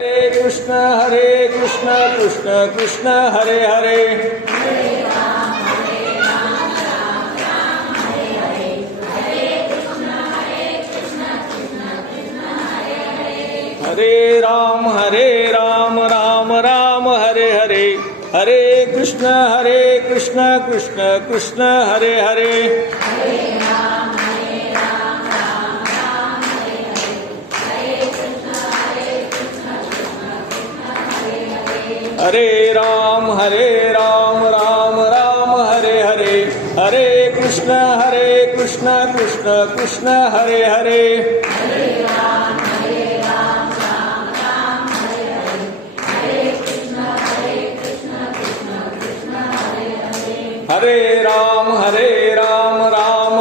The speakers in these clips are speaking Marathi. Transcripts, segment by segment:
हरे कृष्ण कृष्ण कृष्ण हरे हरे हरे राम राम राम हरे हरे हरे कृष्ण कृष्ण कृष्ण हरे हरे हरे राम राम हरे हरे हरे कृष्ण कृष्ण कृष्ण हरे हरे हरे राम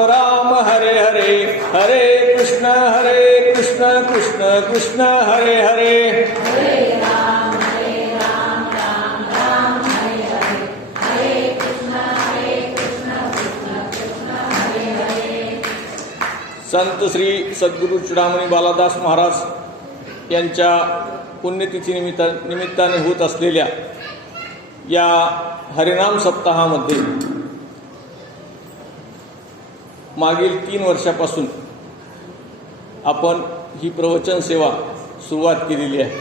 राम हरे हरे हरे कृष्ण कृष्ण कृष्ण हरे हरे संत श्री सद्गुरू चूडामणी बालादास महाराज यांच्या पुण्यतिथी निमित्ताने होत असलेल्या या हरिनाम सप्ताहामध्ये मागील 3 वर्षापासून आपण ही प्रवचन सेवा सुरुवात केलेली आहे.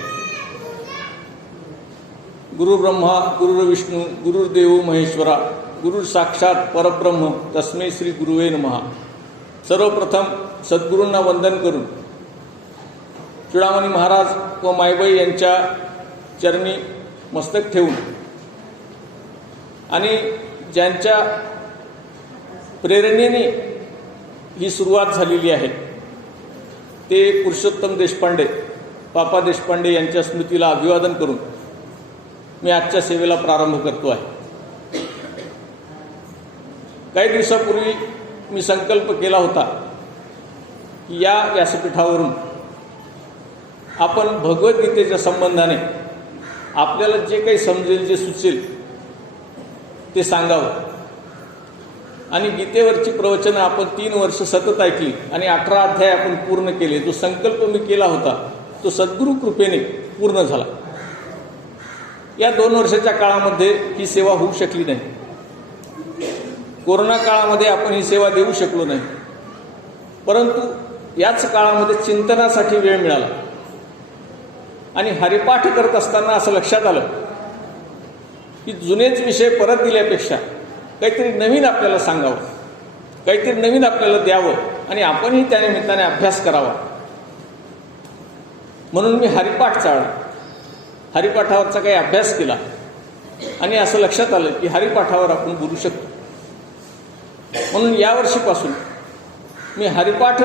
गुरु ब्रह्मा गुरु विष्णू गुरुर्देव महेश्वरा गुरु साक्षात परब्रह्म तस्मै श्री गुरुवे नमः. सर्वप्रथम सद्गुरूंना वंदन करून चूडामणी महाराज व मायबाई यांच्या चरणी मस्तक ठेवून आणि ज्यांच्या प्रेरणेने ही सुरुवात झालेली आहे ते पुरुषोत्तम देशपांडे पापा देशपांडे यांच्या स्मृतीला अभिवादन करून मी आजच्या सेवेला प्रारंभ करतो आहे. काही दिवसापूर्वी मी संकल्प केला होता की या व्यासपीठावरून आपण भगवद्गीतेच्या संबंधाने आपल्याला जे काही समजेल जे सुचेल ते सांगावं. आणि गीतेवरची प्रवचनं आपण 3 वर्ष सतत ऐकली आणि 18 अध्याय आपण पूर्ण केले. जो संकल्प मी केला होता तो सद्गुरू कृपेने पूर्ण झाला. या 2 वर्षाच्या काळामध्ये ही सेवा होऊ शकली नाही. कोरोना काळामध्ये आपण ही सेवा देऊ शकलो नाही, परंतु याच काळामध्ये चिंतनासाठी वेळ मिळाला. आणि हरिपाठ करत असताना असं लक्षात आलं की जुनेच विषय परत दिल्यापेक्षा काहीतरी नवीन आपल्याला सांगावं, काहीतरी नवीन आपल्याला द्यावं आणि आपणही त्या निमित्ताने अभ्यास करावा. म्हणून मी हरिपाठ चाळला, हरिपाठावरचा काही अभ्यास केला आणि असं लक्षात आलं की हरिपाठावर आपण बोलू शकतो. म्हणून यावर्षीपासून मी हरिपाठ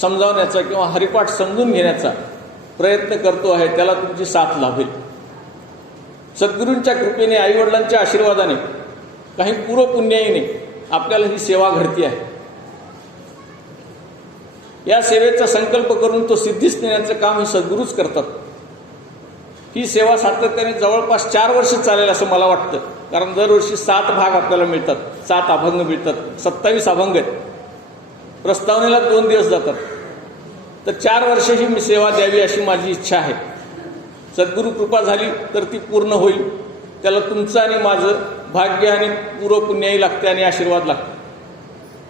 समजावण्याचा किंवा हरिपाठ समजून घेण्याचा प्रयत्न करतो आहे. त्याला तुमची साथ लाभेल. सद्गुरूंच्या कृपेने आईवडिलांच्या आशीर्वादाने काही पूर्वपुण्याईने आपल्याला ही सेवा घडती आहे. या सेवेचा संकल्प करून तो सिद्धीस नेण्याचं काम हे सद्गुरूच करतात. ही सेवा सातत्याने जवळपास 4 वर्ष चालेल असं मला वाटतं. कारण दरवर्षी 7 भाग आपल्याला मिळतात, 7 अभंग मिळतात, 27 अभंग आहेत. प्रस्तावनेला 2 दिवस जातात. तर 4 वर्ष ही मी सेवा द्यावी अशी माझी इच्छा आहे. सद्गुरू कृपा झाली तर ती पूर्ण होईल. त्याला तुमचं आणि माझं भाग्य आणि पूर्वपुण्याई लागते आणि आशीर्वाद लागतो.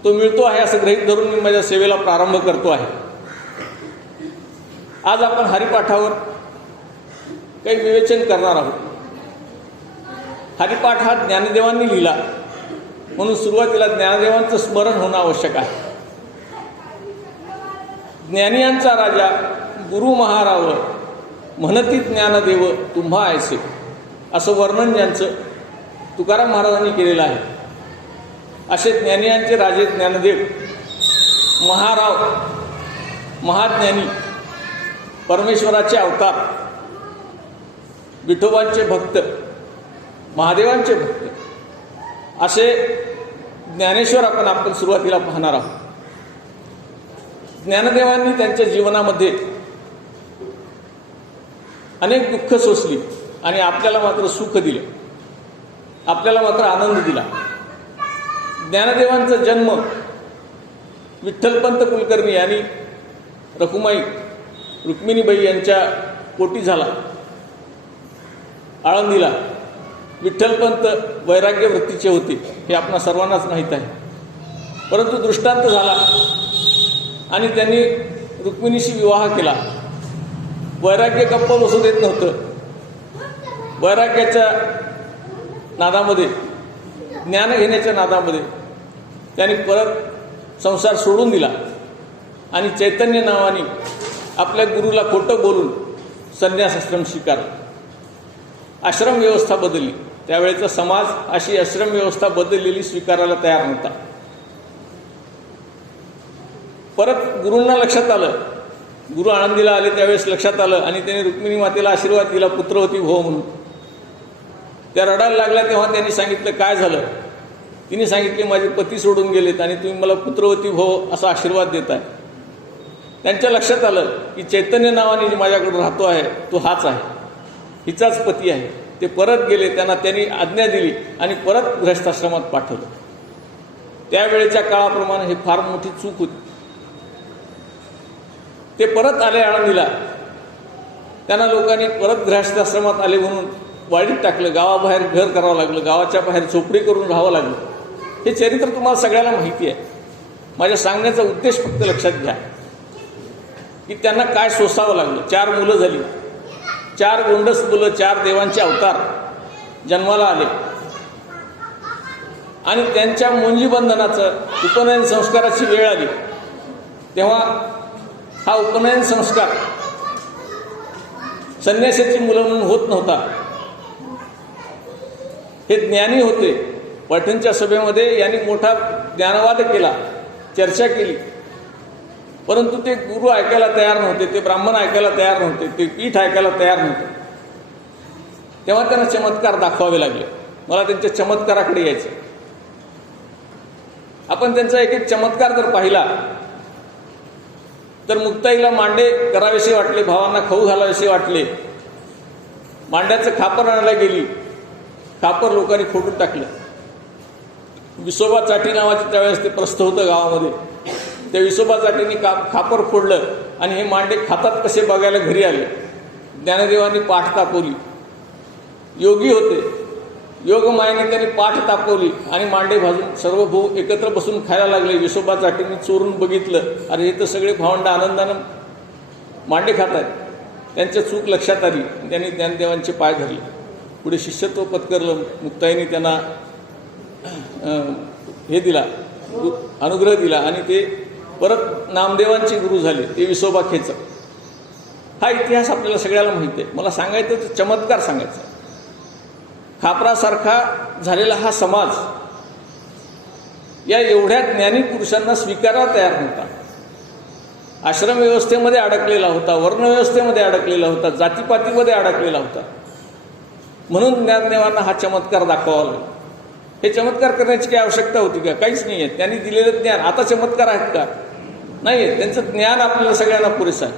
तो मिळतो आहे असं गृहीत धरून मी माझ्या सेवेला प्रारंभ करतो आहे. आज आपण हरिपाठावर काही विवेचन करणार आहोत. हरिपाठ हा ज्ञानदेवांनी लिहिला, म्हणून सुरुवातीला ज्ञानदेवांचं स्मरण होणं आवश्यक आहे. ज्ञानियांचा राजा गुरु महाराव म्हणती ज्ञानदेव तुम्हा ऐसे असं वर्णन ज्यांचं तुकाराम महाराजांनी केलेलं आहे. असे ज्ञानियांचे राजे ज्ञानदेव महाराव महाज्ञानी परमेश्वराचे अवतार विठोबांचे भक्त महादेवांचे भक्त असे ज्ञानेश्वर आपण सुरुवातीला पाहणार आहोत. ज्ञानदेवांनी त्यांच्या जीवनामध्ये अनेक दुःख सोसली आणि आपल्याला मात्र सुख दिले, आपल्याला मात्र आनंद दिला. ज्ञानदेवांचा जन्म विठ्ठलपंत कुलकर्णी आणि रखुमाई रुक्मिणीबाई यांच्या कोटी झाला आळंदीला. विठ्ठलपंत वैराग्य वृत्तीचे होते हे आपणा सर्वांनाच माहीत आहे. परंतु दृष्टांत झाला आणि त्यांनी रुक्मिणीशी विवाह केला. वैराग्य गप्प बसू देत नव्हतं. वैराग्याच्या नादामध्ये, ज्ञान घेण्याच्या नादामध्ये त्यांनी परत संसार सोडून दिला आणि चैतन्य नावाने आपल्या गुरुला खोटं बोलून संन्यासाश्रम स्वीकारला. आश्रम व्यवस्था बदलली. त्यावेळेचा समाज अशी आश्रम व्यवस्था बदललेली स्वीकारायला तयार नव्हता. परत गुरूंना लक्षात आलं, गुरु आळंदीला आले त्यावेळेस लक्षात आलं आणि त्यांनी रुक्मिणी मातेला आशीर्वाद दिला पुत्रवती भो म्हणून. त्या रडायला लागल्या तेव्हा त्यांनी सांगितलं काय झालं. तिने सांगितले माझे पती सोडून गेलेत आणि तुम्ही मला पुत्रवती भो असा आशीर्वाद देताय. त्यांच्या लक्षात आलं की चैतन्य नावाने जे माझ्याकडे राहतो आहे तो हाच आहे, हिचाच पती आहे. ते परत गेले. त्यांनी आज्ञा दिली आणि परत गृहस्थाश्रमात पाठवलं. त्यावेळेच्या काळाप्रमाणे हे फार मोठी चूक होती. ते परत आले आळंदीला. त्यांना लोकांनी परत गृहस्थाश्रमात आले म्हणून वाडीत टाकलं. गावाबाहेर घर करावं लागलं, गावाच्या बाहेर झोपडी करून राहावं लागलं. हे चरित्र तुम्हाला सगळ्यांना माहिती आहे. माझ्या सांगण्याचा उद्देश फक्त लक्षात घ्या की त्यांना काय सोसावं लागलं. 4 मुलं झाली, 4 गोंडस मुलं, 4 देवांचे अवतार जन्माला आले आणि त्यांच्या मुंजीबंधनाचं उपनयन संस्काराची वेळ आली तेव्हा हा उपनयन संस्कार संन्यासाची मुलं म्हणून होत नव्हता. हे ज्ञानी होते. पैठणच्या सभेमध्ये यांनी मोठा ज्ञानवाद केला, चर्चा केली, परंतु ते गुरु ऐकायला तयार नव्हते, ते ब्राह्मण ऐकायला तयार नव्हते, ते पीठ ऐकायला तयार नव्हते. तेव्हा त्यांना चमत्कार दाखवावे लागले. मला त्यांच्या चमत्काराकडे यायचं. आपण त्यांचा एक एक चमत्कार जर पाहिला तर मुक्ताईला मांडे करावेसे वाटले, भावांना खाऊ घालावेसे वाटले. मांड्याचं खापर आणायला गेली. खापर लोकांनी फोडून टाकलं. विसोबा चाटी नावाचे त्यावेळेस ते प्रस्थ होतं गावामध्ये. त्या विसोबा चाटींनी खापर फोडलं आणि हे मांडे खातात कसे बघायला घरी आले. ज्ञानदेवांनी पाठ तापवली. योगी होते. योगमायेने त्यांनी पाठ तापवली आणि मांडे भाजून सर्व भाऊ एकत्र बसून खायला लागले. विसोबा चाटींनी चोरून बघितलं, अरे हे तर सगळे भावंड आनंदानं मांडे खात आहेत. त्यांच्या चूक लक्षात आली. त्यांनी ज्ञानदेवांचे पाय धरले. पुढे शिष्यत्व पत्करलं. मुक्ताईने त्यांना हे दिला, अनुग्रह दिला आणि ते परत नामदेवांचे गुरु झाले, ते विसोबा खेचर. हा इतिहास आपल्याला सगळ्याला माहिती आहे. मला सांगायचं तर चमत्कार सांगायचा. खापरासारखा झालेला हा समाज या एवढ्या ज्ञानी पुरुषांना स्वीकारायला तयार नव्हता. आश्रम व्यवस्थेमध्ये अडकलेला होता, वर्णव्यवस्थेमध्ये अडकलेला होता, जातीपातीमध्ये अडकलेला होता. म्हणून ज्ञानदेवांना हा चमत्कार दाखवावा लागला. हे चमत्कार करण्याची काही आवश्यकता होती का? काहीच नाही आहे. त्यांनी दिलेलं ज्ञान आता चमत्कार आहेत का? नाही आहे. त्यांचं ज्ञान आपल्याला सगळ्यांना पुरेसं आहे.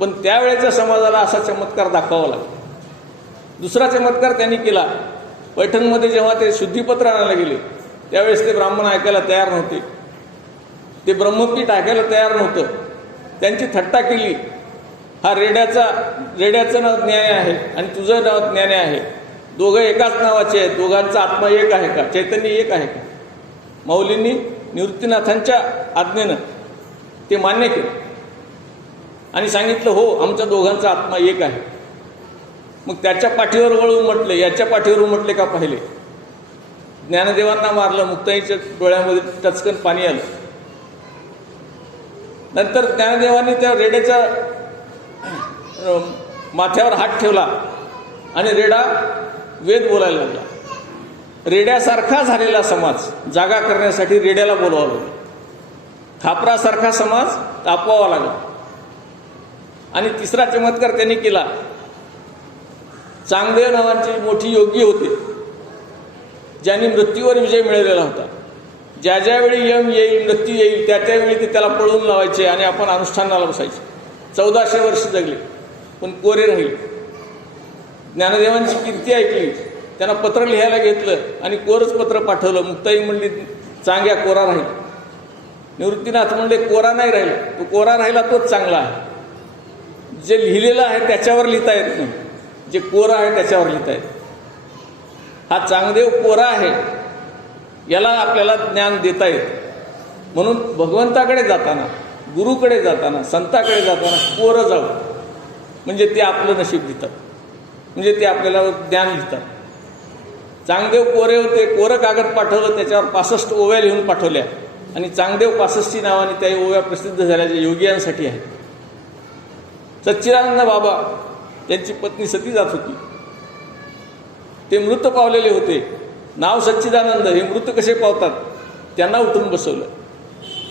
पण त्यावेळेच्या समाजाला असा चमत्कार दाखवावा लागला. दुसरा चमत्कार त्यांनी केला. पैठणमध्ये जेव्हा ते शुद्धीपत्र आणायला गेले त्यावेळेस ते ब्राह्मण ऐकायला तयार नव्हते. ते ब्रह्मपीठ ऐकायला तयार नव्हतं. त्यांची थट्टा केली. हा रेड्याचं नाव ज्ञानी आहे आणि तुझं नाव ज्ञानी आहे. दोघं एकाच नावाचे आहेत. दोघांचा आत्मा एक आहे का? चैतन्य एक आहे का? माऊलींनी निवृत्तीनाथांच्या आज्ञेनं ते मान्य केलं आणि सांगितलं हो आमच्या दोघांचा आत्मा एक आहे. मग त्याच्या पाठीवर वळून म्हटले, याच्या पाठीवर म्हटले का पाहिले? ज्ञानदेवांना मारलं. मुक्ताईच्या डोळ्यामध्ये टचकन पाणी आलं. नंतर ज्ञानदेवांनी त्या रेड्याच्या माथ्यावर हात ठेवला आणि रेडा वेद बोलायला लागला. रेड्यासारखा झालेला समाज जागा करण्यासाठी रेड्याला बोलवावं लागलं. खापरासारखा समाज तापवावा लागला. आणि तिसरा चमत्कार त्यांनी केला. चांगदेव नावाचे मोठी योगी होते ज्यांनी मृत्यूवर विजय मिळवलेला होता. ज्या ज्यावेळी यम येईल, मृत्यू येईल, त्या त्यावेळी ते त्याला पळवून लावायचे आणि आपण अनुष्ठानाला बसायचे. 1400 वर्ष जगले पण कोरे राहिले. ज्ञानदेवांची कीर्ती ऐकली. त्यांना पत्र लिहायला घेतलं आणि कोरच पत्र पाठवलं. मुक्ताई म्हणली चांगल्या कोरा राहील. निवृत्तीनाथ म्हणले कोरा नाही राहिला. तो कोरा राहिला तोच चांगला आहे. जे लिहिलेलं आहे त्याच्यावर लिहिता येत नाही, जे कोरं आहे त्याच्यावर लिहिता येत. हा चांगदेव कोरा आहे, याला आपल्याला ज्ञान देता येतं. म्हणून भगवंताकडे जाताना, गुरुकडे जाताना, संताकडे जाताना कोरं जाऊ, म्हणजे ते आपलं नशीब लिहितात, म्हणजे ते आपल्याला ज्ञान लिहितात. चांगदेव कोरे होते, कोरं कागद पाठवलं, त्याच्यावर 65 ओव्या लिहून पाठवल्या आणि चांगदेव 65 नावाने त्या ओव्या प्रसिद्ध झाल्याच्या योगियांसाठी आहेत. सच्चिदानंद बाबा, त्यांची पत्नी सती जात होती, ते मृत पावलेले होते. नाव सच्चिदानंद, हे मृत कसे पावतात? त्यांना उठून बसवलं.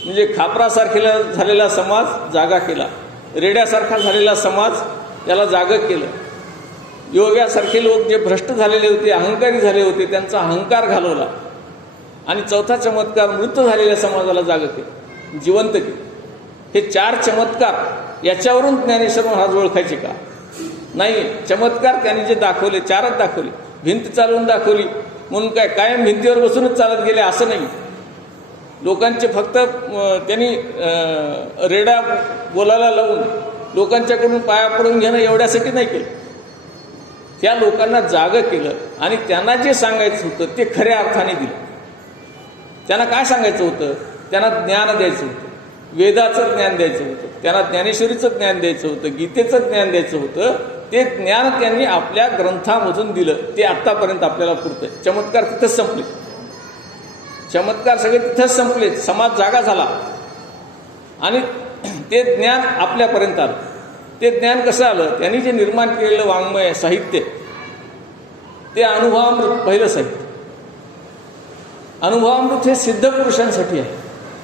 म्हणजे खापरासारखेला झालेला समाज जागा केला, रेड्यासारखा झालेला समाज त्याला जागं केलं. योग्यासारखे लोक जे भ्रष्ट झालेले होते, अहंकारी झाले होते, त्यांचा अहंकार घालवला. आणि चौथा चमत्कार, मृत झालेल्या समाजाला जागं केलं, जिवंत केलं. हे 4 चमत्कार याच्यावरून ज्ञानेश्वर महाराज ओळखायचे का? नाही. चमत्कार त्यांनी जे दाखवले 4च दाखवले. भिंत चालवून दाखवली म्हणून काय कायम भिंतीवर बसूनच चालत गेले असं नाही. लोकांचे फक्त त्यांनी रेडा बोलायला लावून लोकांच्याकडून पाया पडून घेणं एवढ्यासाठी नाही केलं. त्या लोकांना जागं केलं आणि त्यांना जे सांगायचं होतं ते खऱ्या अर्थाने दिलं. त्यांना काय सांगायचं होतं? त्यांना ज्ञान द्यायचं होतं, वेदाचं ज्ञान द्यायचं होतं, त्यांना ज्ञानेश्वरीचं ज्ञान द्यायचं होतं, गीतेचं ज्ञान द्यायचं होतं. ते ज्ञान त्यांनी आपल्या ग्रंथामधून दिलं. ते आत्तापर्यंत आपल्याला पुरतंय. चमत्कार तिथंच संपले, चमत्कार सगळे तिथंच संपले. समाज जागा झाला आणि ते ज्ञान आपल्यापर्यंत आलं. ते ज्ञान कसं आलं? त्यांनी जे निर्माण केलेलं वाङ्मय साहित्य, ते अनुभवामृत पहिलं साहित्य. अनुभवामृत हे सिद्ध पुरुषांसाठी आहे.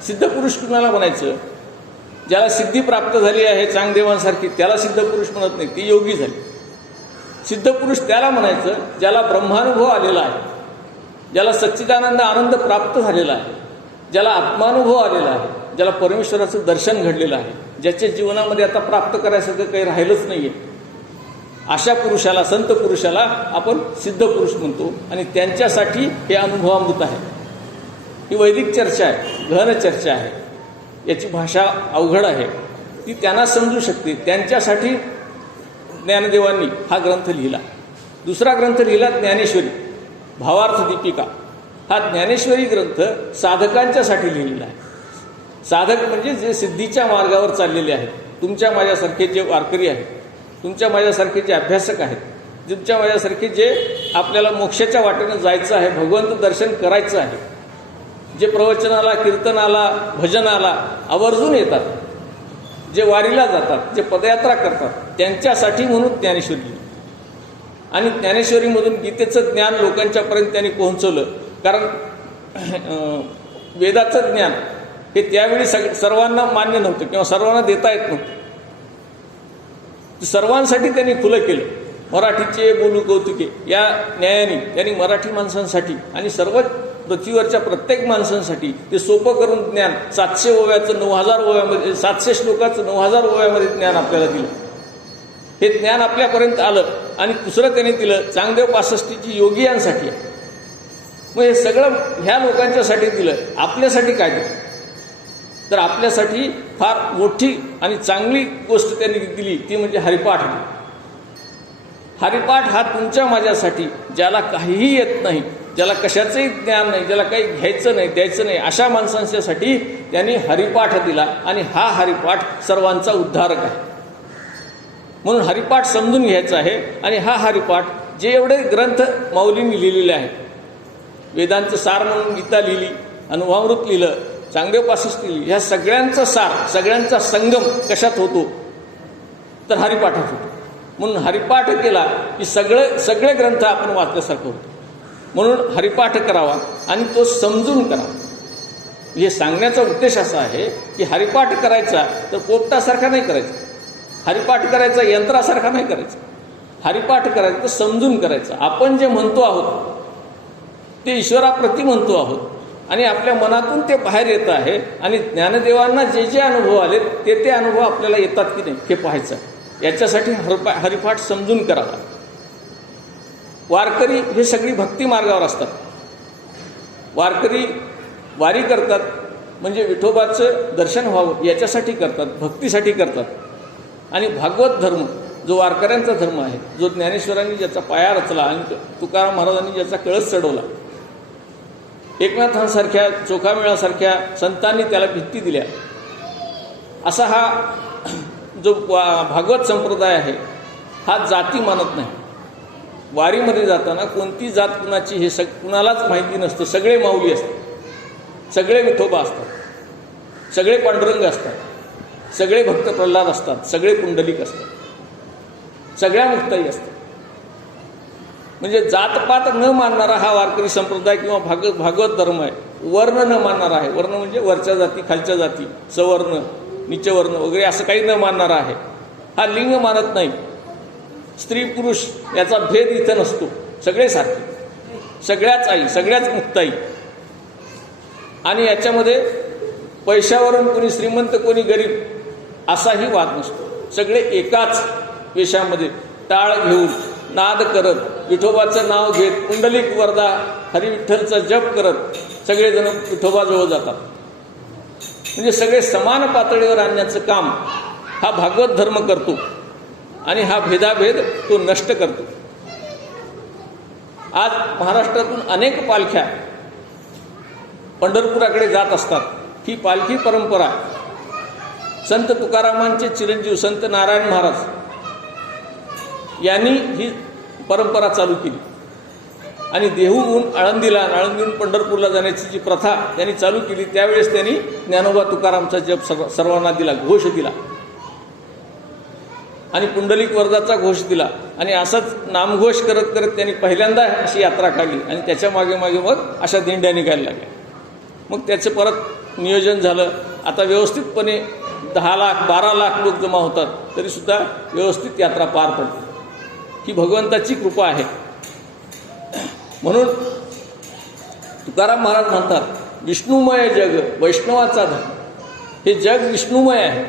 सिद्ध पुरुष कुणाला म्हणायचं? ज्याला सिद्धी प्राप्त झाली आहे चांगदेवांसारखी, त्याला सिद्ध पुरुष म्हणत नाही, ती योगी झाली. सिद्ध पुरुष त्याला म्हणायचं ज्याला ब्रह्मानुभव आलेला आहे, ज्याला सच्चिदानंद आनंद प्राप्त झालेला आहे, ज्याला आत्मानुभव आलेला आहे, ज्याला परमेश्वराचं दर्शन घडलेलं आहे, ज्याच्या जीवनामध्ये आता प्राप्त करायसारखं काही राहिलंच नाही आहे. अशा पुरुषाला, संत पुरुषाला आपण सिद्ध पुरुष म्हणतो. आणि त्यांच्यासाठी हे अनुभवामृत आहे. ही वैदिक चर्चा आहे, गहन चर्चा आहे, याची भाषा अवघड आहे, ती त्यांना समजू शकते. त्यांच्यासाठी ज्ञानदेवांनी हा ग्रंथ लिहिला. दुसरा ग्रंथ लिहिला ज्ञानेश्वरी, भावार्थ दीपिका. हा ज्ञानेश्वरी ग्रंथ साधकांच्यासाठी लिहिलेला आहे. साधक म्हणजे जे सिद्धीच्या मार्गावर चाललेले आहेत, तुमच्या माझ्यासारखे जे वारकरी आहेत, तुमच्या माझ्यासारखे जे अभ्यासक आहेत, तुमच्या माझ्यासारखे जे आपल्याला मोक्षाच्या वाटेनं जायचं आहे, भगवंत दर्शन करायचं आहे, जे प्रवचनाला, कीर्तनाला, भजनाला आवर्जून येतात, जे वारीला जातात, जे पदयात्रा करतात, त्यांच्यासाठी म्हणून ज्ञानेश्वरी लिहिली. आणि ज्ञानेश्वरीमधून गीतेचं ज्ञान लोकांच्यापर्यंत त्यांनी पोहोचवलं. कारण वेदाचं ज्ञान हे त्यावेळी सर्वांना मान्य नव्हतं किंवा सर्वांना देता येत नव्हतं. सर्वांसाठी त्यांनी खुलं केलं. मराठीचे बोलू कौतुके या न्यायाने त्यांनी मराठी माणसांसाठी आणि सर्व पृथ्वीवरच्या प्रत्येक माणसांसाठी ते सोपं करून ज्ञान 700 ओव्याचं 9000 ओव्यामध्ये, 700 श्लोकाचं 9000 ओव्यामध्ये ज्ञान आपल्याला दिलं. हे ज्ञान आपल्यापर्यंत आलं. आणि दुसरं त्यांनी दिलं चांगदेव 65ची योगियांसाठी. मग हे सगळं ह्या लोकांच्यासाठी दिलं. आपल्यासाठी काय दिलं? तर आपल्यासाठी फार मोठी आणि चांगली गोष्ट त्यांनी दिली, ती म्हणजे हरिपाठ. हरिपाठ हा तुमच्या माझ्यासाठी, ज्याला काहीही येत नाही, ज्याला कशाचंही ज्ञान नाही, ज्याला काही घ्यायचं नाही, द्यायचं नाही, अशा माणसांच्यासाठी त्यांनी हरिपाठ दिला. आणि हा हरिपाठ सर्वांचा उद्धारक आहे. म्हणून हरिपाठ समजून घ्यायचा आहे. आणि हा हरिपाठ जे एवढे ग्रंथ माऊलींनी लिहिलेले आहेत, वेदांचं सार म्हणून गीता लिहिली, अनुभवामृत लिहिलं, चांगदेव 65 लिहिली, ह्या सगळ्यांचा सार, सगळ्यांचा संगम कशात होतो? तर हरिपाठात होतो. म्हणून हरिपाठ केला की सगळे ग्रंथ आपण वाचल्यासारखं होतं. म्हणून हरिपाठ करावा आणि तो समजून करावा. हे सांगण्याचा उद्देश असा आहे की हरिपाठ करायचा तर पोपटासारखा नाही करायचा, हरिपाठ करायचा यंत्रासारखा नाही करायचा. हरिपाठ करायचं तर समजून करायचं. आपण जे म्हणतो आहोत ते ईश्वराप्रती म्हणतो आहोत आणि आपल्या मनातून ते बाहेर येतं आहे. आणि ज्ञानदेवांना जे जे अनुभव आले ते अनुभव आपल्याला येतात की नाही हे पाहायचं. याच्यासाठी हरिपाठ समजून करावा. वारकरी हे सगळी भक्ती मार्गावर असतात. वारकरी वारी करतात म्हणजे विठोबाचं दर्शन व्हावं याच्यासाठी करतात, भक्तीसाठी करतात. आणि भागवत धर्म जो वारकऱ्यांचा धर्म आहे, जो ज्ञानेश्वरांनी ज्याचा पाया रचला आणि तुकाराम महाराजांनी ज्याचा कळस चढवला, एकनाथांसारख्या चोखामेळासारख्या संतांनी त्याला भित्ती दिल्या, असा हा जो भागवत संप्रदाय आहे हा जाती मानत नाही. वारीमध्ये जाताना कोणती जात कुणाची हे कुणालाच माहिती नसतं. सगळे माऊली असतात, सगळे विठोबा असतात, सगळे पांडुरंग असतात, सगळे भक्त प्रल्हाद असतात, सगळे पुंडलिक असतात, सगळ्या मुक्ताई असतात. म्हणजे जातपात न मानणारा हा वारकरी संप्रदाय किंवा भागवत धर्म आहे. वर्ण न मानणारा आहे. वर्ण म्हणजे वरच्या जाती, खालच्या जाती, सवर्ण, नीचवर्ण वगैरे असं काही न मानणारा आहे. हा लिंग मानत नाही. स्त्री पुरुष याचा भेद इथं नसतो. सगळे सारखे, सगळ्याच आई, सगळ्याच मुक्ताई. आणि याच्यामध्ये पैशावरून कोणी श्रीमंत कोणी गरीब असाही वाद नसतो. सगळे एकाच वेशामध्ये टाळ घेऊन नाद करत विठोबाचं नाव घेत पुंडलिक वरदा हरिविठ्ठलचा जप करत सगळेजण विठोबाजवळ जातात. म्हणजे सगळे समान पातळीवर आणण्याचं काम हा भागवत धर्म करतो आणि हा भेदाभेद तो नष्ट करतो. आज महाराष्ट्रातून अनेक पालख्या पंढरपुराकडे जात असतात. ही पालखी परंपरा संत तुकारामांचे चिरंजीव संत नारायण महाराज यांनी ही परंपरा चालू केली आणि देहूहून आळंदीला, आळंदीहून पंढरपूरला जाण्याची जी प्रथा त्यांनी चालू केली, त्यावेळेस त्यांनी ज्ञानोबा तुकारामचा जप सर्वांना दिला, घोष दिला आणि पुंडलिक वरदाचा घोष दिला. आणि असाच नामघोष करत करत त्यांनी पहिल्यांदा अशी यात्रा काढली आणि त्याच्या मागे मागे मग अशा दिंड्या निघायला लागल्या. मग त्याचं परत नियोजन झालं. आता व्यवस्थितपणे 10 लाख 12 लाख लोक जमा होतात, तरीसुद्धा व्यवस्थित यात्रा पार पडते. ही भगवंताची कृपा आहे. म्हणून तुकाराम महाराज म्हणतात, विष्णुमय जग वैष्णवाचा धर्म. हे जग विष्णुमय आहे.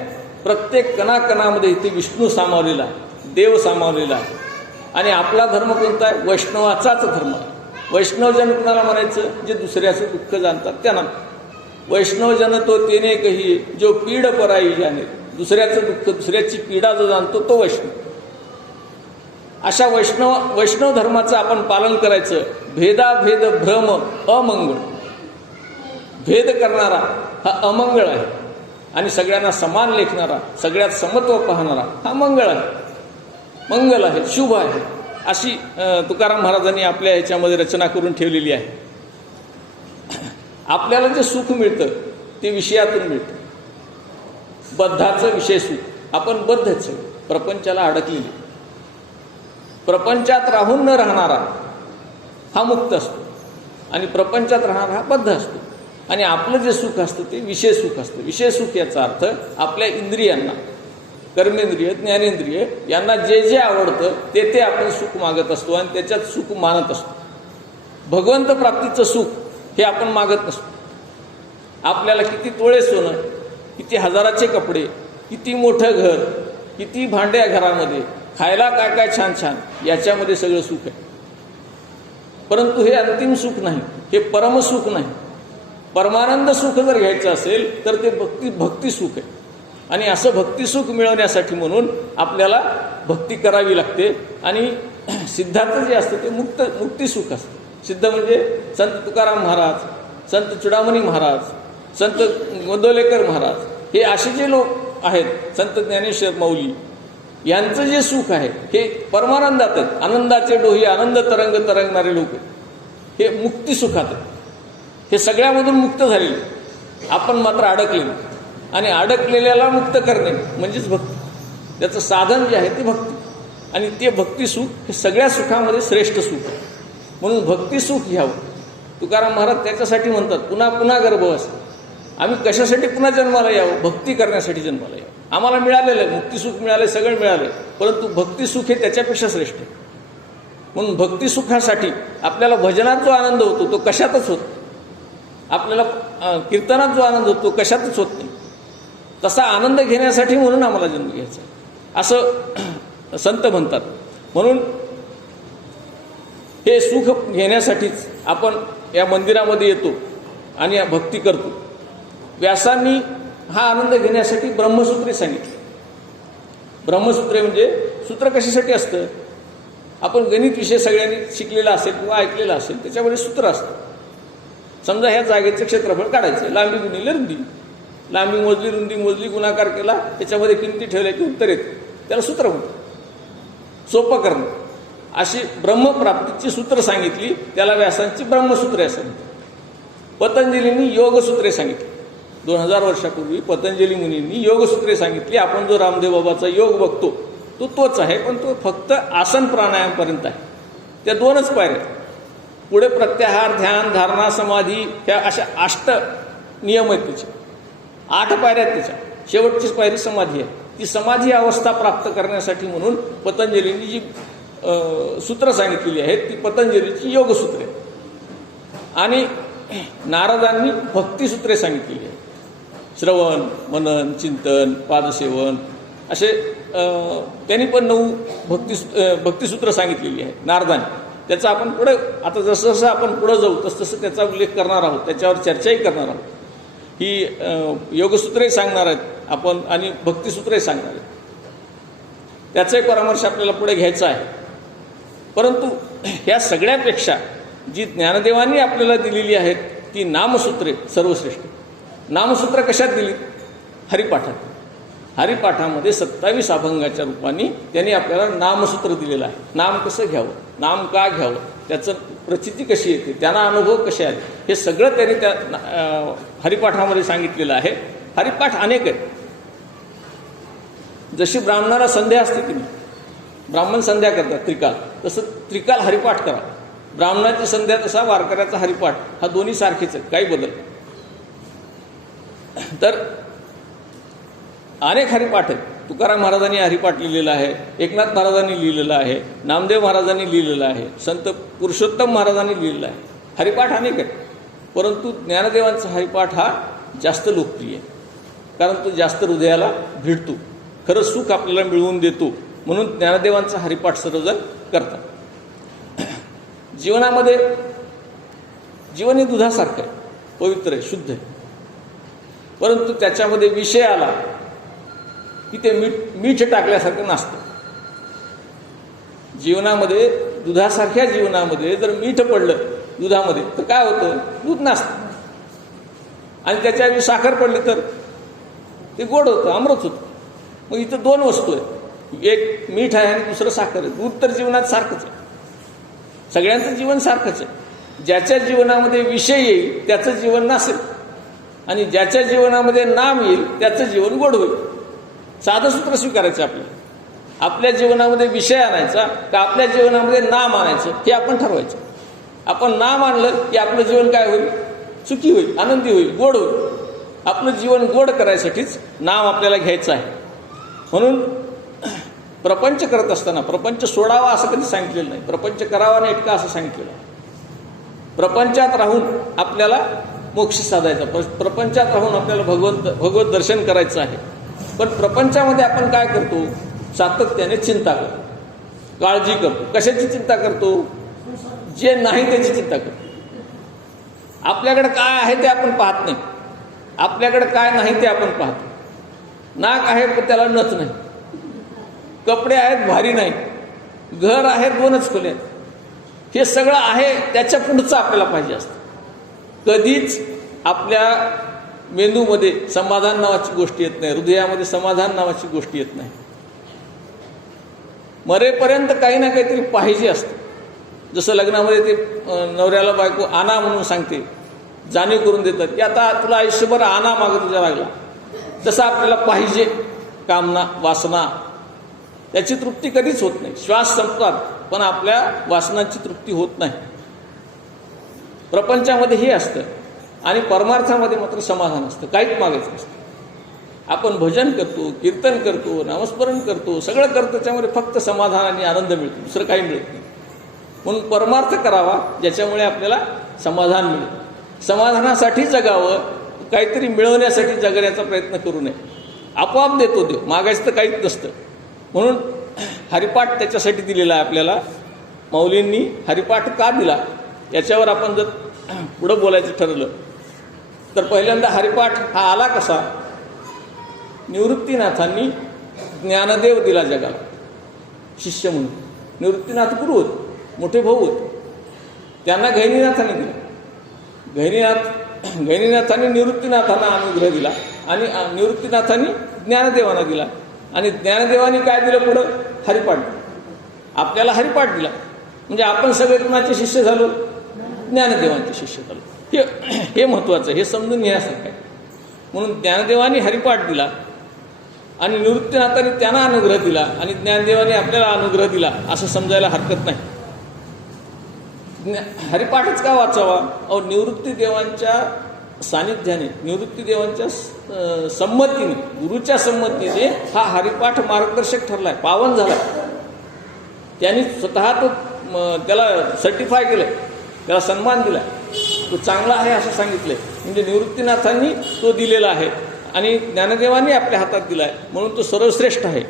प्रत्येक कणाकणामध्ये इथे विष्णू सामावलेला आहे, देव सामावलेला आहे. आणि आपला धर्म कोणता आहे? वैष्णवाचाच धर्म आहे. वैष्णवजन कुणाला म्हणायचं? जे दुसऱ्याचं दुःख जाणतात त्यांना. वैष्णवजन तो तेने कही जो पीड पराई जाणे. दुसऱ्याचं दुःख, दुसऱ्याची पीडा जो जाणतो तो वैष्णव. अशा वैष्णव धर्माचं आपण पालन करायचं. भेदाभेद भ्रम अमंगळ. भेद करणारा हा अमंगळ आहे आणि सगळ्यांना समान लेखणारा, सगळ्यात समत्व पाहणारा हा मंगळ आहे, मंगल आहे, शुभ आहे. अशी तुकाराम महाराजांनी आपल्या ह्याच्यामध्ये रचना करून ठेवलेली आहे. आपल्याला जे सुख मिळतं ते विषयातून मिळतं. बद्धाचं विषय सुख. आपण बद्धच प्रपंचाला अडकलेले. प्रपंचात राहून न राहणारा हा मुक्त असतो आणि प्रपंचात राहणारा हा बद्ध असतो. आणि आपलं जे सुख असतं ते विषय सुख असतं. विषय सुख याचा अर्थ आपल्या इंद्रियांना, कर्मेंद्रिय, ज्ञानेंद्रिय यांना जे जे आवडतं ते ते आपण सुख मागत असतो आणि त्याच्यात सुख मानत असतो. भगवंत प्राप्तीचं सुख हे आपण मागत नसतो. आपल्याला किती तोळे सोनं, किती हजाराचे कपडे, किती मोठं घर, किती भांड्या घरामध्ये, खायला काय काय छान छान, याच्यामध्ये सगळं सुख आहे. परंतु हे अंतिम सुख नाही, हे परमसुख नाही. परमानंद सुख जर घ्यायचं असेल तर ते भक्ती सुख आहे. आणि असं भक्तिसुख मिळवण्यासाठी म्हणून आपल्याला भक्ती करावी लागते. आणि सिद्धार्थ जे असतं ते मुक्तिसुख असतं. सिद्ध म्हणजे संत तुकाराम महाराज, संत चुडामणी महाराज, संत गोंदवलेकर महाराज, हे असे जे लोक आहेत, संत ज्ञानेश्वर माऊली, यांचं जे सुख आहे हे परमानंदात आहेत. आनंदाचे डोही आनंद तरंग तरंगणारे लोक हे मुक्तिसुखात आहेत. हे सगळ्यामधून मुक्त झालेले. आपण मात्र अडकले. आणि अडकलेल्याला मुक्त करणे म्हणजेच भक्ती. त्याचं साधन जे आहे ते भक्ती. आणि ते भक्तिसुख हे सगळ्या सुखामध्ये श्रेष्ठ सुख आहे. म्हणून भक्तिसुख घ्यावं. तुकाराम महाराज त्याच्यासाठी म्हणतात, पुन्हा पुन्हा गर्भवास. आम्ही कशासाठी पुन्हा जन्माला यावं? भक्ती करण्यासाठी जन्माला यावं. आम्हाला मिळालेलं आहे, मुक्तिसुख मिळाले, सगळं मिळालं, परंतु भक्तिसुख हे त्याच्यापेक्षा श्रेष्ठ आहे. म्हणून भक्तिसुखासाठी आपल्याला भजनात जो आनंद होतो तो कशातच होतो. आपल्याला कीर्तनात जो आनंद होतो कशातच होत नाही. तसा आनंद घेण्यासाठी म्हणून आम्हाला जन्म घ्यायचा असं संत म्हणतात. म्हणून हे सुख घेण्यासाठीच आपण या मंदिरामध्ये येतो आणि या भक्ती करतो. व्यासांनी हा आनंद घेण्यासाठी ब्रह्मसूत्री सांगितले. ब्रह्मसूत्रे म्हणजे सूत्र कशासाठी असतं? आपण गणित विषय सगळ्यांनी शिकलेला असेल किंवा ऐकलेला असेल, त्याच्यामध्ये सूत्र असतं. समजा ह्या जागेचं क्षेत्रफळ काढायचं, लांबी गुणिले रुंदी, लांबी मोजली, रुंदी मोजली, गुणाकार केला, त्याच्यामध्ये किमती ठेवल्या की उत्तर येते, त्याला सूत्र म्हणतात. सोपं करणं. अशी ब्रह्मप्राप्तीची सूत्र सांगितली, त्याला व्यासांची ब्रह्मसूत्रे असं म्हणतात. पतंजलींनी योगसूत्रे सांगितली. 2000 वर्षापूर्वी पतंजली मुनींनी योगसूत्रे सांगितली. आपण जो रामदेव बाबाचा योग बघतो तो तोच आहे, पण तो फक्त आसन प्राणायामपर्यंत आहे. त्या 2च पायऱ्या. पुढे प्रत्याहार, ध्यान, धारणा, समाधी, ह्या अशा 8 नियम आहेत त्याचे. 8 पायऱ्या आहेत त्याच्या. शेवटचीच पायरी समाधी आहे. ती समाधी अवस्था प्राप्त करण्यासाठी म्हणून पतंजलींनी जी सूत्र सांगितलेली आहेत ती पतंजलीची योगसूत्रे. आणि नारदांनी भक्तिसूत्रे सांगितलेली आहेत. श्रवण, मनन, चिंतन, पादसेवन असे त्यांनी पण 9 भक्तिसूत्र सांगितलेली आहेत नारदांनी. त्याचा आपण पुढे आता जसं जसं आपण पुढे जाऊ तसं त्याचा उल्लेख करणार आहोत, त्याच्यावर चर्चाही करणार आहोत. ही योगसूत्रे सांगणार आहेत आपण आणि भक्तिसूत्रे सांगणार आहेत. त्याचाही परामर्श आपल्याला पुढे घ्यायचा आहे. परंतु ह्या सगळ्यापेक्षा जी ज्ञानदेवांनी आपल्याला दिलेली आहेत ती नामसूत्रे सर्वश्रेष्ठ. नामसूत्र कशात दिली? हरिपाठात. हरिपाठामध्ये 27 अभंगाच्या रूपाने त्यांनी आपल्याला नामसूत्र दिलेलं आहे. नाम कसं घ्यावं, नाम का घ्यावं, त्याचं प्रचिती कशी येते, त्यांना अनुभव कसे आले, हे सगळं त्यांनी त्या हरिपाठामध्ये सांगितलेलं आहे. हरिपाठ अनेक आहेत. जशी ब्राह्मणाला संध्या असते की नाही, ब्राह्मण संध्या करतात त्रिकाल, तसं त्रिकाल हरिपाठ करा. ब्राह्मणाची संध्या तसा वारकऱ्याचा हरिपाठ, हा दोन्ही सारखेच आहेत, काही बदल. तर अनेक हरिपाठ आहेत. तुकाराम महाराजांनी हरिपाठ लिहिलेला आहे, एकनाथ महाराजांनी लिहिलेला आहे, नामदेव महाराजांनी लिहिलेलं आहे, संत पुरुषोत्तम महाराजांनी लिहिलेलं आहे. हरिपाठ अनेक आहेत. परंतु ज्ञानदेवांचा हरिपाठ हा जास्त लोकप्रिय आहे, कारण तो जास्त हृदयाला भिडतो, खरं सुख आपल्याला मिळवून देतो. म्हणून ज्ञानदेवांचा हरिपाठ सर्वजण करतात. जीवनामध्ये जीवन हे दुधासारखं आहे, पवित्र आहे, शुद्ध आहे. परंतु त्याच्यामध्ये विषय आला की ते मीठ टाकल्यासारखं नसतं. जीवनामध्ये दुधासारख्या जीवनामध्ये जर मीठ पडलं दुधामध्ये तर काय होतं? दूध नसतं. आणि त्याच्याऐवजी साखर पडली तर ते गोड होतं, अमृत होतं. मग इथं 2 वस्तू आहेत, एक मीठ आहे आणि दुसरं साखर आहे. दूध तर जीवनात सारखंच आहे, सगळ्यांचं जीवन सारखंच आहे. ज्याच्या जीवनामध्ये विषय येईल त्याचं जीवन नसेल, आणि ज्याच्या जीवनामध्ये नाम येईल त्याचं जीवन गोड होईल. साधं सूत्र स्वीकारायचं आपल्याला. आपल्या जीवनामध्ये विषय आणायचा का आपल्या जीवनामध्ये नाम आणायचं हे आपण ठरवायचं. आपण नाम आणलं की आपलं जीवन काय होईल? सुखी होईल, आनंदी होईल, गोड होईल. आपलं जीवन गोड करायसाठीच नाम आपल्याला घ्यायचं आहे. म्हणून प्रपंच करत असताना प्रपंच सोडावा असं कधी सांगितलेलं नाही, प्रपंच करावा नाही इतका असं सांगितलेलं आहे. प्रपंचात राहून आपल्याला मोक्ष साधायचा, प्रपंचात राहून आपल्याला भगवत दर्शन करायचं आहे. पण प्रपंचामध्ये आपण काय करतो? सातत्याने चिंता करतो, काळजी करतो. कशाची चिंता करतो? जे नाही त्याची चिंता करतो. आपल्याकडे काय आहे ते आपण पाहत नाही, आपल्याकडे काय नाही ते आपण पाहतो. नाक आहे पण त्याला नथ नाही, कपडे आहेत भारी नाही, घर आहे 2च खोल्या, हे सगळं आहे त्याच्या पुढचं आपल्याला पाहिजे असतं. कधीच आपल्या मेंदूमध्ये समाधान नावाची गोष्ट येत नाही, हृदयामध्ये समाधान नावाची गोष्ट येत नाही. मरेपर्यंत काही ना काहीतरी पाहिजे असतं. जसं लग्नामध्ये ते नवऱ्याला बायको आणा म्हणून सांगते, जाणीव करून देतात की आता तुला आयुष्यभर आणा मागं तुझ्या लागला. तसं आपल्याला पाहिजे, कामना, वासना, त्याची तृप्ती कधीच होत नाही. श्वास संपतात पण आपल्या वासनांची तृप्ती होत नाही. प्रपंचामध्ये हे असतं आणि परमार्थामध्ये मात्र समाधान असतं, काहीच मागायचं नसतं. आपण भजन करतो, कीर्तन करतो, नामस्मरण करतो, सगळं करतो, त्याच्यामध्ये फक्त समाधान आणि आनंद मिळतो, दुसरं काही मिळत नाही. म्हणून परमार्थ करावा ज्याच्यामुळे आपल्याला समाधान मिळेल. समाधानासाठी जगावं, काहीतरी मिळवण्यासाठी जगण्याचा प्रयत्न करू नये. आपोआप देतो देव, मागायचं तर काहीच नसतं. म्हणून हरिपाठ त्याच्यासाठी दिलेला आहे आपल्याला. माऊलींनी हरिपाठ का दिला याच्यावर आपण जर पुढं बोलायचं ठरलं तर पहिल्यांदा हरिपाठ हा आला कसा? निवृत्तीनाथांनी ज्ञानदेव दिला जगाला शिष्य म्हणून. निवृत्तीनाथ गुरु होते, मोठे भाऊ होते, त्यांना गहिनीनाथाने दिला. गहिनीनाथाने निवृत्तीनाथांना अनुग्रह दिला आणि निवृत्तीनाथांनी ज्ञानदेवांना दिला. आणि ज्ञानदेवांनी काय दिलं पुढं? हरिपाठ. आपल्याला हरिपाठ दिला. म्हणजे आपण सगळे कुणाचे शिष्य झालो? ज्ञानदेवांचे शिष्य झालो. हे महत्त्वाचं, हे समजून घेण्यासारखं आहे. म्हणून ज्ञानदेवांनी हरिपाठ दिला आणि निवृत्तीनाथांनी त्यांना अनुग्रह दिला आणि ज्ञानदेवांनी आपल्याला अनुग्रह दिला असं समजायला हरकत नाही. हरिपाठच का वाचावा? अहो, निवृत्तीदेवांच्या सानिध्याने, निवृत्तीदेवांच्या संमतीने, गुरुच्या संमतीने हा हरिपाठ मार्गदर्शक ठरलाय, पावन झाला. त्यांनी स्वतः तो त्याला सर्टिफाय केलं, त्याला सन्मान दिला, तो चांगला आहे असं सांगितलंय. म्हणजे निवृत्तीनाथांनी तो दिलेला आहे आणि ज्ञानदेवांनी आपल्या हातात दिला आहे, म्हणून तो सर्वश्रेष्ठ आहे.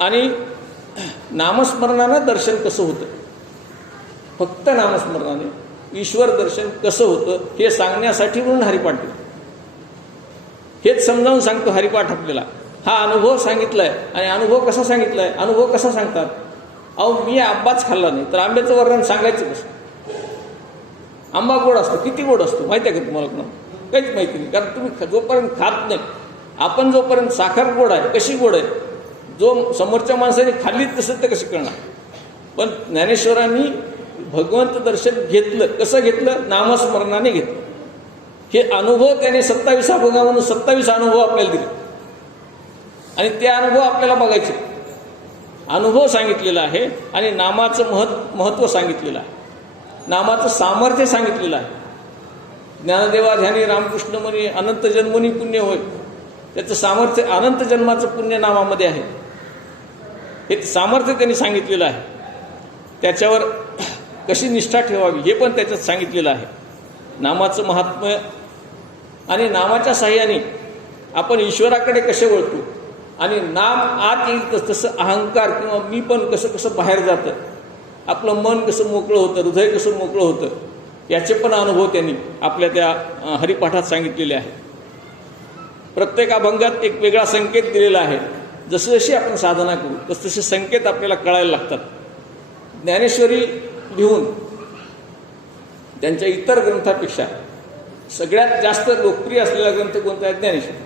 आणि नामस्मरणानं दर्शन कसं होतं? फक्त नामस्मरणाने ईश्वर दर्शन कसं होतं हे सांगण्यासाठी म्हणून हरिपाठ दिला. हेच समजावून सांगतो हरिपाठ आपल्याला. हा अनुभव सांगितलाय. आणि अनुभव कसा सांगितलाय? अनुभव कसा सांगतात? अहो, मी आंबाच खाल्ला नाही तर आंब्याचं वर्णन सांगायचं कसं? आंबा गोड असतो, किती गोड असतो माहिती आहे का तुम्हाला? काहीच माहिती नाही. कारण तुम्ही जोपर्यंत खात नाही, आपण जोपर्यंत साखर गोड आहे, कशी गोड आहे, जो समोरच्या माणसाने खाल्ली तसं ते कशी करणार? पण ज्ञानेश्वरांनी भगवंत दर्शन घेतलं. कसं घेतलं? नामस्मरणाने घेतलं. हे अनुभव त्याने 27 अभंगा म्हणून 27 अनुभव आपल्याला दिले आणि ते अनुभव आपल्याला बघायचे. अनुभव सांगितलेला आहे आणि नामाचं महत्त्व सांगितलेलं आहे, नामाचं सामर्थ्य सांगितलेलं आहे. ज्ञानदेवा ध्यानी रामकृष्ण म्हणी अनंत जन्मनी पुण्य होय. त्याचं सामर्थ्य अनंत जन्माचं पुण्य नामामध्ये आहे. हे सामर्थ्य त्यांनी सांगितलेलं आहे. त्याच्यावर कशी निष्ठा ठेवावी हे पण त्याच्यात सांगितलेलं आहे. नामाचं महात्म्य आणि नामाच्या साह्याने आपण ईश्वराकडे कसे वळतो आणि नाम आत येईल तसं अहंकार किंवा मी पण कसं बाहेर जातं, आपलं मन कसं मोकळं होतं, हृदय कसं मोकळं होतं, याचे पण अनुभव त्यांनी आपल्या त्या हरिपाठात सांगितलेले आहे. प्रत्येक अभंगात एक वेगळा संकेत दिलेला आहे. जशी आपण साधना करू तसे संकेत आपल्याला कळायला लागतात. ज्ञानेश्वरी लिहून त्यांच्या इतर ग्रंथापेक्षा सगळ्यात जास्त लोकप्रिय असलेला ग्रंथ कोणता आहे? ज्ञानेश्वरी.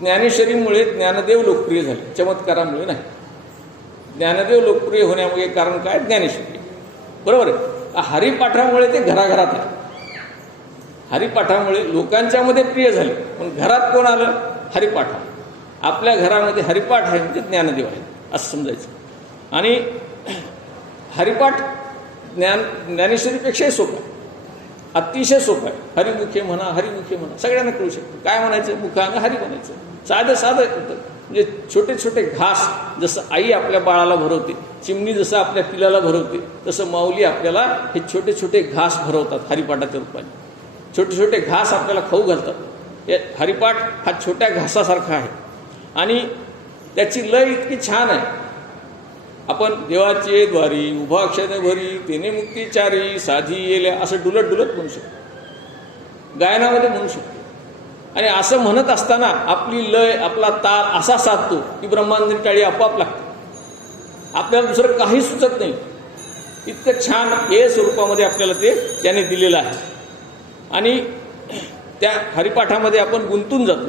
ज्ञानेश्वरीमुळे ज्ञानदेव लोकप्रिय झाले, चमत्कारामुळे नाही. ज्ञानदेव लोकप्रिय होण्यामागे कारण काय? ज्ञानेश्वरी. बरोबर आहे. हरिपाठामुळे ते घराघरात आहे. हरिपाठामुळे लोकांच्यामध्ये प्रिय झाले. पण घरात कोण आलं? हरिपाठ. आपल्या घरामध्ये हरिपाठ आहे म्हणजे ज्ञानदेव आहे असं समजायचं. आणि हरिपाठ ज्ञानेश्वरीपेक्षाही सोपं आहे, अतिशय सोपं आहे. हरिमुखे म्हणा, सगळ्यांना कळू शकतो. काय म्हणायचं? मुखानं हरी म्हणायचं. साधं म्हणजे छोटे छोटे घास जसं आई आपल्या बाळाला भरवते, चिमणी जसं आपल्या पिलाला भरवते, तसं माऊली आपल्याला हे छोटे छोटे घास भरवतात हरिपाठाच्या रूपाने. छोटे छोटे घास आपल्याला खाऊ घालतात. हे हरिपाठ हा छोट्या घासासारखा आहे आणि त्याची लय इतकी छान आहे. आपण देवाचे द्वारी उभा अक्षरे भरी तेने मुक्तीचारी साधी येल्या असं डुलत म्हणू शकतो, गायनामध्ये म्हणू शकतो. आणि असं म्हणत असताना आपली लय, आपला ताल असा साधतो की ब्रह्मांडी टाळी आपोआप लागते. आपल्याला दुसरं काही सुचत नाही. इतकं छान हे स्वरूपामध्ये आपल्याला ते त्याने दिलेलं आहे. आणि त्या हरिपाठामध्ये आपण गुंतून जातो.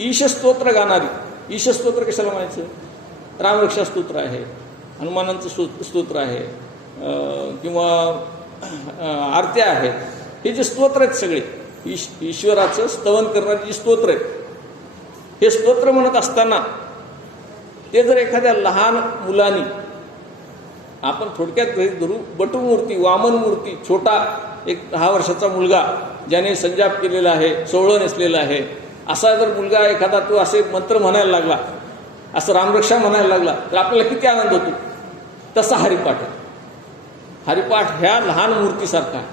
ईशस्तोत्र गाणारी, ईशस्तोत्र कशाला म्हणायचं? रामरक्षा स्तोत्र आहे, हनुमानांचं स्तोत्र आहे, किंवा आरत्या आहेत. हे जे स्तोत्र आहेत सगळे ईश्वराचं स्तवन करणारी जी स्तोत्र आहेत, हे स्तोत्र म्हणत असताना ते जर एखाद्या लहान मुलांनी, आपण थोडक्यात धरू, बटूमूर्ती, वामन मूर्ती, छोटा एक 10 वर्षाचा मुलगा ज्याने संजाप केलेला आहे, सोहळं नेसलेलं आहे, असा जर मुलगा एखादा तो असे मंत्र म्हणायला लागला, असं रामरक्षा म्हणायला लागला तर आपल्याला किती आनंद होतो. तसा हरिपाठ आहे. हरिपाठ ह्या लहान मूर्तीसारखा आहे,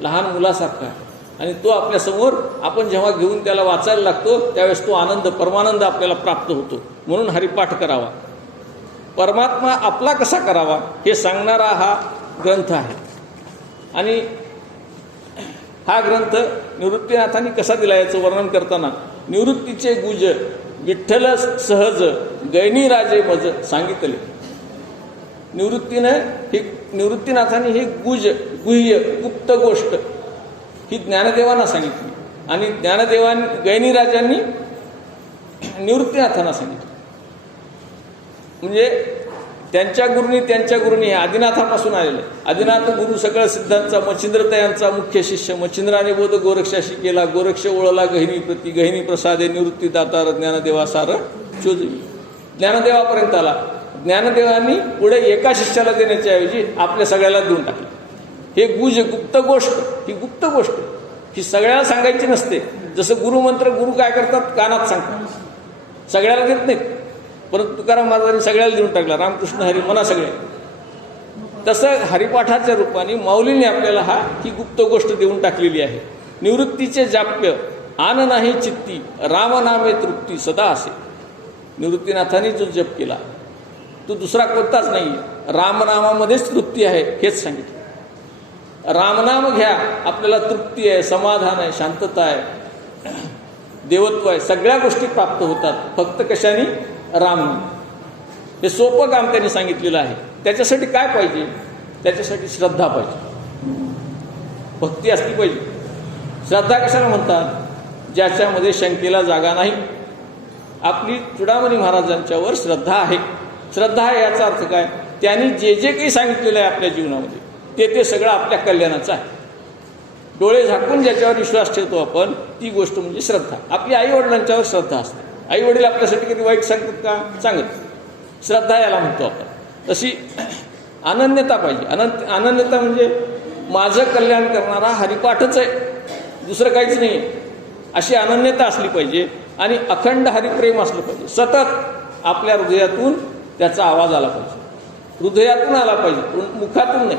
लहान मुलासारखा आहे. आणि तो आपल्यासमोर आपण जेव्हा घेऊन त्याला वाचायला लागतो त्यावेळेस तो आनंद, परमानंद आपल्याला प्राप्त होतो. म्हणून हरिपाठ करावा. परमात्मा आपला कसा करावा हे सांगणारा हा ग्रंथ आहे. आणि हा ग्रंथ निवृत्तीनाथांनी कसा दिला याचं वर्णन करताना, निवृत्तीचे गुज विठ्ठल सहज गैनी राजे मज सांगितले. निवृत्तीनाथांनी ही गुह्य गुप्त गोष्ट ही ज्ञानदेवांना सांगितली आणि गैनी राजांनी निवृत्तीनाथांना सांगितलं. म्हणजे त्यांच्या गुरुनी हे आदिनाथापासून आलेलं आहे. आदिनाथ गुरु सकळ सिद्धांचा मच्छिंद्रतयांचा मुख्य शिष्य. मच्छिंद्राने बोध गोरक्षाशी केला, गोरक्ष ओळला गहिनी प्रती, गहिनी प्रसादे निवृत्ती दातार ज्ञानदेवा सार चोजवी. ज्ञानदेवापर्यंत आला. ज्ञानदेवांनी पुढे एका शिष्याला देण्याच्या ऐवजी आपल्या सगळ्याला देऊन टाकलं. हे गुप्त गोष्ट, ही गुप्त गोष्ट ही सगळ्याला सांगायची नसते. जसं गुरुमंत्र गुरु काय करतात, कानात सांगतात, सगळ्याला देत नाहीत. परंतु तुकाराम महाराजांनी सगळ्याला देऊन टाकला. रामकृष्ण हरी म्हणा सगळे. तसं हरिपाठाच्या रूपाने माऊलीने आपल्याला ही गुप्त गोष्ट देऊन टाकलेली आहे. निवृत्तीचे जाप्य आन नाही चित्ती, राम नामे तृप्ती सदा असे. निवृत्तीनाथांनी जो जप केला तो दुसरा कोणताच नाही, रामनामामध्येच तृप्ती आहे हेच सांगितलं. रामनाम घ्या, आपल्याला तृप्ती आहे, समाधान आहे, शांतता आहे, देवत्व आहे, सगळ्या गोष्टी प्राप्त होतात. फक्त कशाने? रामनाम. हे सोपं काम त्यांनी सांगितलेलं आहे. त्याच्यासाठी काय पाहिजे? त्याच्यासाठी श्रद्धा पाहिजे, भक्ती असली पाहिजे. श्रद्धा कशाला म्हणतात? ज्याच्यामध्ये शंकेला जागा नाही. आपली चुडामणी महाराजांच्यावर श्रद्धा आहे. श्रद्धा आहे याचा अर्थ काय? त्यांनी जे काही सांगितलेलं आहे आपल्या जीवनामध्ये ते सगळं आपल्या कल्याणाचं आहे. डोळे झाकून ज्याच्यावर विश्वास ठेवतो आपण, ती गोष्ट म्हणजे श्रद्धा. आपली आईवडिलांच्यावर श्रद्धा असते. आईवडील आपल्यासाठी कधी वाईट सांगतात का? सांगत. श्रद्धा याला म्हणतो आपण. तशी अनन्यता पाहिजे. अनन्यता म्हणजे माझं कल्याण करणारा हरिपाठच आहे, दुसरं काहीच नाही. अशी अनन्यता असली पाहिजे आणि अखंड हरिप्रेम असलं पाहिजे. सतत आपल्या हृदयातून त्याचा आवाज आला पाहिजे. हृदयातून आला पाहिजे, मुखातून नाही.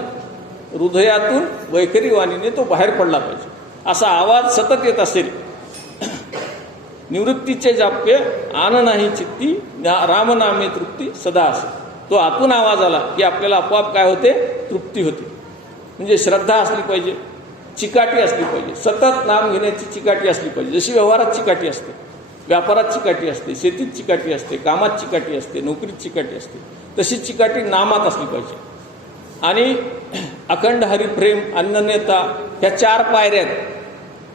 हृदयातून वैखरी वाणीने तो बाहेर पडला पाहिजे. असा आवाज सतत येत असेल. निवृत्तीचे जाप्य आन नाही चित्ती, रामनामे तृप्ती सदा असे. तो आतून आवाज आला की आपल्याला आपोआप काय होते? तृप्ती होते. म्हणजे श्रद्धा असली पाहिजे, चिकाटी असली पाहिजे. सतत नाम घेण्याची चिकाटी असली पाहिजे. जशी व्यवहारात चिकाटी असते, व्यापारात चिकाटी असते, शेतीत चिकाटी असते, कामात चिकाटी असते, नोकरीत चिकाटी असते, तशी चिकाटी नामात असली पाहिजे. आणि अखंड हरिप्रेम, अनन्यता, ह्या 4 पायऱ्या आहेत.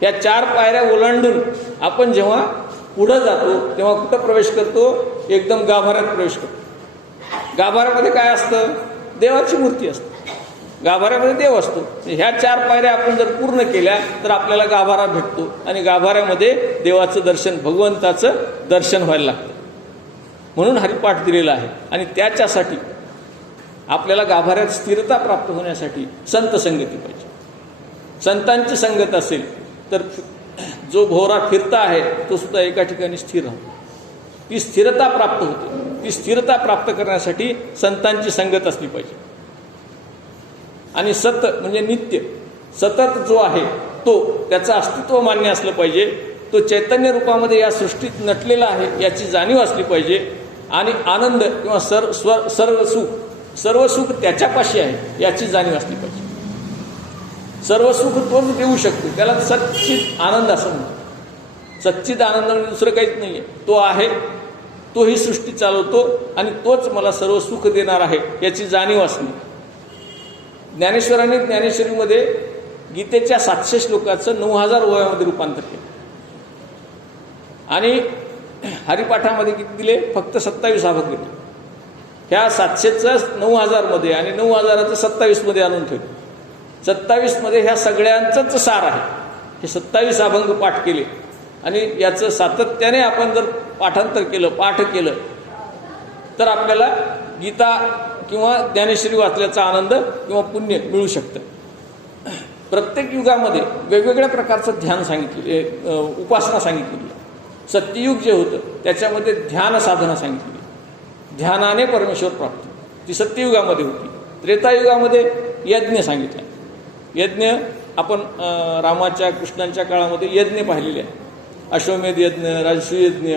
ह्या 4 पायऱ्या ओलांडून आपण जेव्हा पुढं जातो तेव्हा कुठं प्रवेश करतो? एकदम गाभाऱ्यात प्रवेश करतो. गाभाऱ्यामध्ये काय असतं? देवाची मूर्ती असते. गाभाऱ्यामध्ये देव असतो. ह्या 4 पायऱ्या आपण जर पूर्ण केल्या तर आपल्याला गाभारा भेटतो आणि गाभाऱ्यामध्ये देवाचं दर्शन, भगवंताचं दर्शन व्हायला लागतं. म्हणून हरिपाठ दिलेला आहे. आणि त्याच्यासाठी आपल्याला गाभाऱ्यात स्थिरता प्राप्त होण्यासाठी संत संगती पाहिजे. संतांची संगत असेल तर जो भोवरा फिरता आहे तो सुद्धा एका ठिकाणी स्थिर राहतो. ती स्थिरता प्राप्त होते. ती स्थिरता प्राप्त करण्यासाठी संतांची संगत असली पाहिजे. आणि सत म्हणजे नित्य, सतत जो आहे तो, त्याचं अस्तित्व मान्य असलं पाहिजे. तो चैतन्य रूपामध्ये या सृष्टीत नटलेला आहे याची जाणीव असली पाहिजे. आणि आनंद किंवा सर्व सुख त्याच्यापाशी आहे याची जाणीव असली पाहिजे. सर्व सुख तोच देऊ शकतो, त्याला सच्चित आनंद असं म्हणतो. सच्चित आनंद म्हणजे दुसरं काहीच नाही आहे. तो आहे, तो ही सृष्टी चालवतो आणि तोच मला सर्व सुख देणार आहे याची जाणीव असणे. ज्ञानेश्वरांनी ज्ञानेश्वरीमध्ये गीतेच्या 700 श्लोकाचं 9000 ओव्यामध्ये रूपांतर केलं. आणि हरिपाठामध्ये किती दिले? फक्त 27 अभंग दिले. ह्या 700चं 9000 आणि 9000चं 27 आणून ठेवले. 27 ह्या सगळ्यांचंच सार आहे. हे 27 अभंग पाठ केले आणि याचं सातत्याने आपण जर पाठांतर केलं, पाठ केलं तर आपल्याला गीता किंवा ज्ञानेश्वरी वाचल्याचा आनंद किंवा पुण्य मिळू शकतं. प्रत्येक युगामध्ये वेगवेगळ्या प्रकारचं ध्यान सांगितले, उपासना सांगितलेली. सत्ययुग जे होतं त्याच्यामध्ये ध्यान साधना सांगितलेली. ध्यानाने परमेश्वर प्राप्ती ती सत्ययुगामध्ये होती. त्रेतायुगामध्ये यज्ञ सांगितला. यज्ञ आपण रामाच्या कृष्णांच्या काळामध्ये यज्ञ पाहिलेले आहे. अश्वमेध यज्ञ, राजसूय यज्ञ,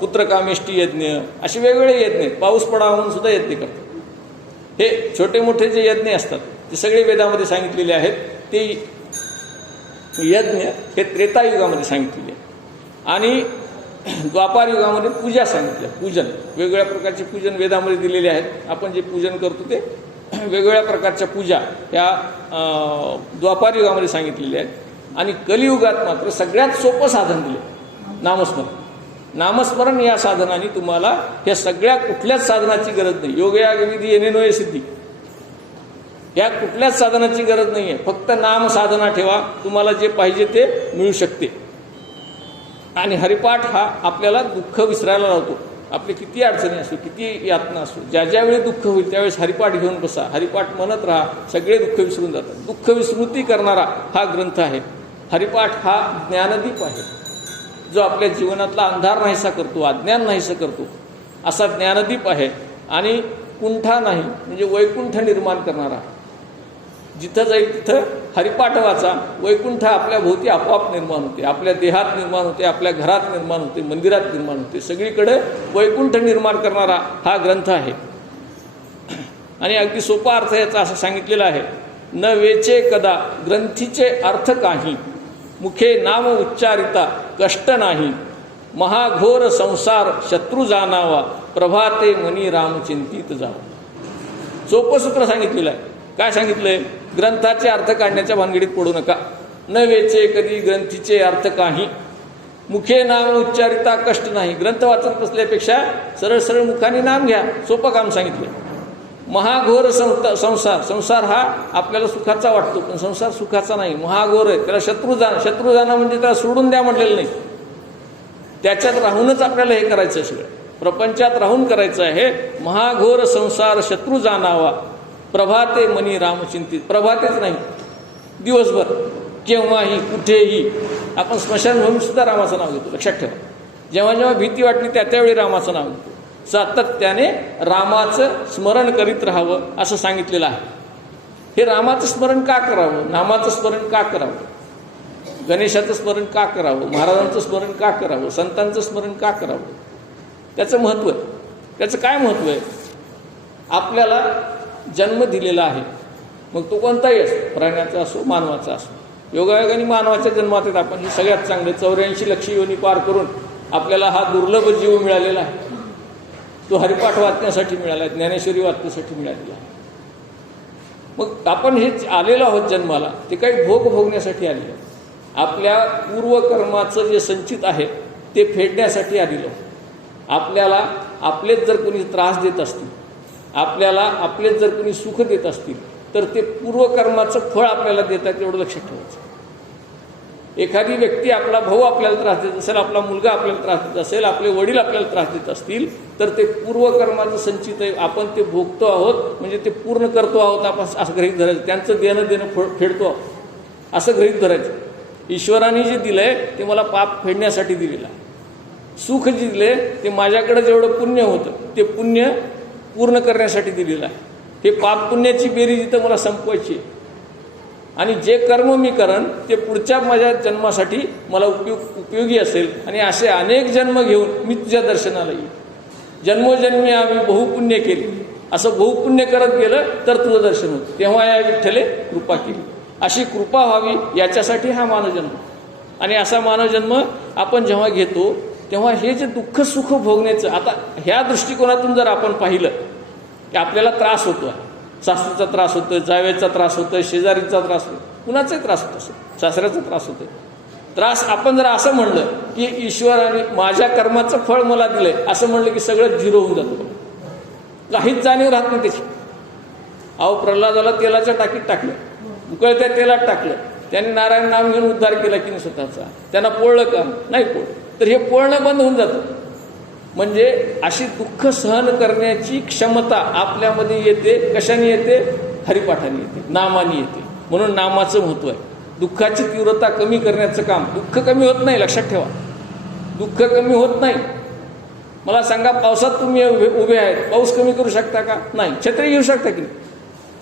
पुत्रकामेष्टी यज्ञ, असे वेगवेगळे यज्ञ आहेत. पाऊस पडावा म्हणून सुद्धा यज्ञ करतात. हे छोटे मोठे जे यज्ञ असतात ते सगळे वेदामध्ये सांगितलेले आहेत. ते यज्ञ हे त्रेतायुगामध्ये सांगितलेले आहे. आणि द्वापार युगामध्ये पूजा सांगितल्या. पूजन, वेगवेगळ्या प्रकारचे पूजन वेदामध्ये दिलेले आहेत. आपण जे पूजन करतो ते वेगवेगळ्या प्रकारच्या पूजा ह्या द्वापार युगामध्ये सांगितलेल्या आहेत. आणि कलियुगात मात्र सगळ्यात सोपं साधन दिले, नामस्मरण. नामस्मरण या साधनाने तुम्हाला ह्या सगळ्या कुठल्याच साधनाची गरज नाही. योगयागविधी येणेनोय सिद्धी, या कुठल्याच साधनाची गरज नाही आहे. फक्त नाम साधना ठेवा, तुम्हाला जे पाहिजे ते मिळू शकते. आणि हरिपाठ हा आपल्याला दुःख विसरायला लावतो. आपली किती अडचणी असो, किती यातना असो, ज्या ज्यावेळी दुःख होईल त्यावेळेस हरिपाठ घेऊन बसा, हरिपाठ म्हणत राहा, सगळे दुःख विसरून जातात. दुःख विस्मृती करणारा हा ग्रंथ आहे. हरिपाठ हा ज्ञानदीप आहे, जो आपल्या जीवनातला अंधार नाहीसा करतो, अज्ञान नाहीसा करतो, असा ज्ञानदीप आहे. आणि कुंठा नाही, म्हणजे वैकुंठ निर्माण करणारा. जिथं जाईल तिथं हरिपाठ वाचा, वैकुंठ आपल्या भोवती आपोआप निर्माण होते, आपल्या देहात निर्माण होते, आपल्या घरात निर्माण होते, मंदिरात निर्माण होते. सगळीकडे वैकुंठ निर्माण करणारा हा ग्रंथ आहे. आणि अगदी सोपा अर्थ याचा असं सांगितलेला आहे, न वेचे कदा ग्रंथीचे अर्थ काही, मुखे नाम उच्चारिता कष्ट नाही, महाघोर संसार शत्रू जाणावा, प्रभाते मनी राम चिंतित जावा. सोपं सूत्र सांगितलेलं आहे. काय सांगितलंय? ग्रंथाचे अर्थ काढण्याच्या भानगडीत पडू नका. न वेचे कधी ग्रंथीचे अर्थ काही, मुखे नाम उच्चारिता कष्ट नाही. ग्रंथ वाचत बसल्यापेक्षा सरळ सरळ मुखाने नाम घ्या, सोपं काम सांगितलं. महाघोर संसार, संसार हा आपल्याला सुखाचा वाटतो, पण संसार सुखाचा नाही, महाघोर आहे. त्याला शत्रू जाणं म्हणजे त्याला सोडून द्या म्हटलेलं नाही. त्याच्यात राहूनच आपल्याला हे करायचं आहे, सगळं प्रपंचात राहून करायचं आहे. महाघोर संसार शत्रू जाणावा, प्रभाते मनी रामचिंतित. प्रभातेच नाही, दिवसभर केव्हाही कुठेही आपण स्मशानभूमीत सुद्धा रामाचं नाव घेतो. लक्षात ठेवा, जेव्हा जेव्हा भीती वाटली त्यावेळी रामाचं नाव घेतो. सातत्याने रामाचं स्मरण करीत राहावं असं सांगितलेलं आहे. हे रामाचं स्मरण का करावं, नामाचं स्मरण का करावं, गणेशाचं स्मरण का करावं, महाराजांचं स्मरण का करावं, संतांचं स्मरण का करावं, त्याचं महत्त्व आहे. त्याचं काय महत्त्व आहे? आपल्याला जन्म दिलेला आहे, मग तो कोणताही असो, प्राण्याचा असो मानवाचा असो. योगायोगाने मानवाच्या जन्मात आहेत आपण, हे सगळ्यात चांगले. 84 लक्ष योनी पार करून आपल्याला हा दुर्लभ जीव मिळालेला आहे. तो हरिपाठ वाचण्यासाठी मिळाला आहे, ज्ञानेश्वरी वाचण्यासाठी मिळालेला आहे. मग आपण हे आलेलो आहोत जन्माला, ते काही भोग भोगण्यासाठी आलेलो आहे. आपल्या पूर्वकर्माचं जे संचित आहे ते फेडण्यासाठी आलेलो. आपल्याला आपलेच जर कोणी त्रास देत असतील, आपल्याला आपलेच जर कोणी सुख देत असतील, तर ते पूर्वकर्माचं फळ आपल्याला देतात, एवढं लक्षात ठेवायचं. एखादी व्यक्ती, आपला भाऊ आपल्याला त्रास देत असेल, आपला मुलगा आपल्याला त्रास देत असेल, आपले वडील आपल्याला त्रास देत असतील, तर ते पूर्वकर्माचं संचित आहे. आपण ते भोगतो आहोत, म्हणजे ते पूर्ण करतो आहोत आपण, असं गृहीत धरायचं. त्यांचं देणं फेडतो आहोत असं गृहीत धरायचं. ईश्वराने जे दिलंय ते मला पाप फेडण्यासाठी दिलेलं आहे. सुख जे दिले ते माझ्याकडे जेवढं पुण्य होतं ते पुण्य पूर्ण करण्यासाठी दिलेलं आहे. हे पाप पुण्याची बेरीज इथं मला संपवायची आहे. आणि जे कर्म मी करन ते पुढच्या माझ्या जन्मासाठी मला उपयोगी असेल. आणि असे अनेक जन्म घेऊन मी तुझ्या दर्शनाला येईल. जन्मोजन्मी आम्ही बहुपुण्य केले, असं बहुपुण्य करत गेलं तर तुझं दर्शन होतं. तेव्हा या विठ्ठले कृपा केली. अशी कृपा व्हावी याच्यासाठी हा मानवजन्म. आणि असा मानवजन्म आपण जेव्हा घेतो तेव्हा हे जे दुःख सुख भोगण्याचं, आता ह्या दृष्टिकोनातून जर आपण पाहिलं की आपल्याला त्रास होतो आहे, सासूचा त्रास होतोय, जावेचा त्रास होतोय, शेजारीचा त्रास होतो, कुणाचाही त्रास होत असेल, सासऱ्याचा त्रास होतोय, त्रास आपण जर असं म्हणलं की ईश्वराने माझ्या कर्माचं फळ मला दिलंय असं म्हणलं की सगळं झिरो होऊन जातं. काहीच जाणीव राहत नाही त्याची. अहो, प्रल्हादाला तेलाच्या टाकीत टाकलं, उकळत्या तेलात टाकलं, त्याने नारायण नाम घेऊन उद्धार केला की नाही स्वतःचा. त्यांना पोळलं का? नाही पोळलं. तर हे पोळणं बंद होऊन जातं. म्हणजे अशी दुःख सहन करण्याची क्षमता आपल्यामध्ये येते. कशाने येते? हरिपाठाने येते, नामाने येते. म्हणून नामाचं महत्त्व आहे. दुःखाची तीव्रता कमी करण्याचं काम. दुःख कमी होत नाही, लक्षात ठेवा, दुःख कमी होत नाही. मला सांगा, पावसात तुम्ही उभे आहेत, पाऊस कमी करू शकता का? नाही. छत्री घेऊ शकता की नाही?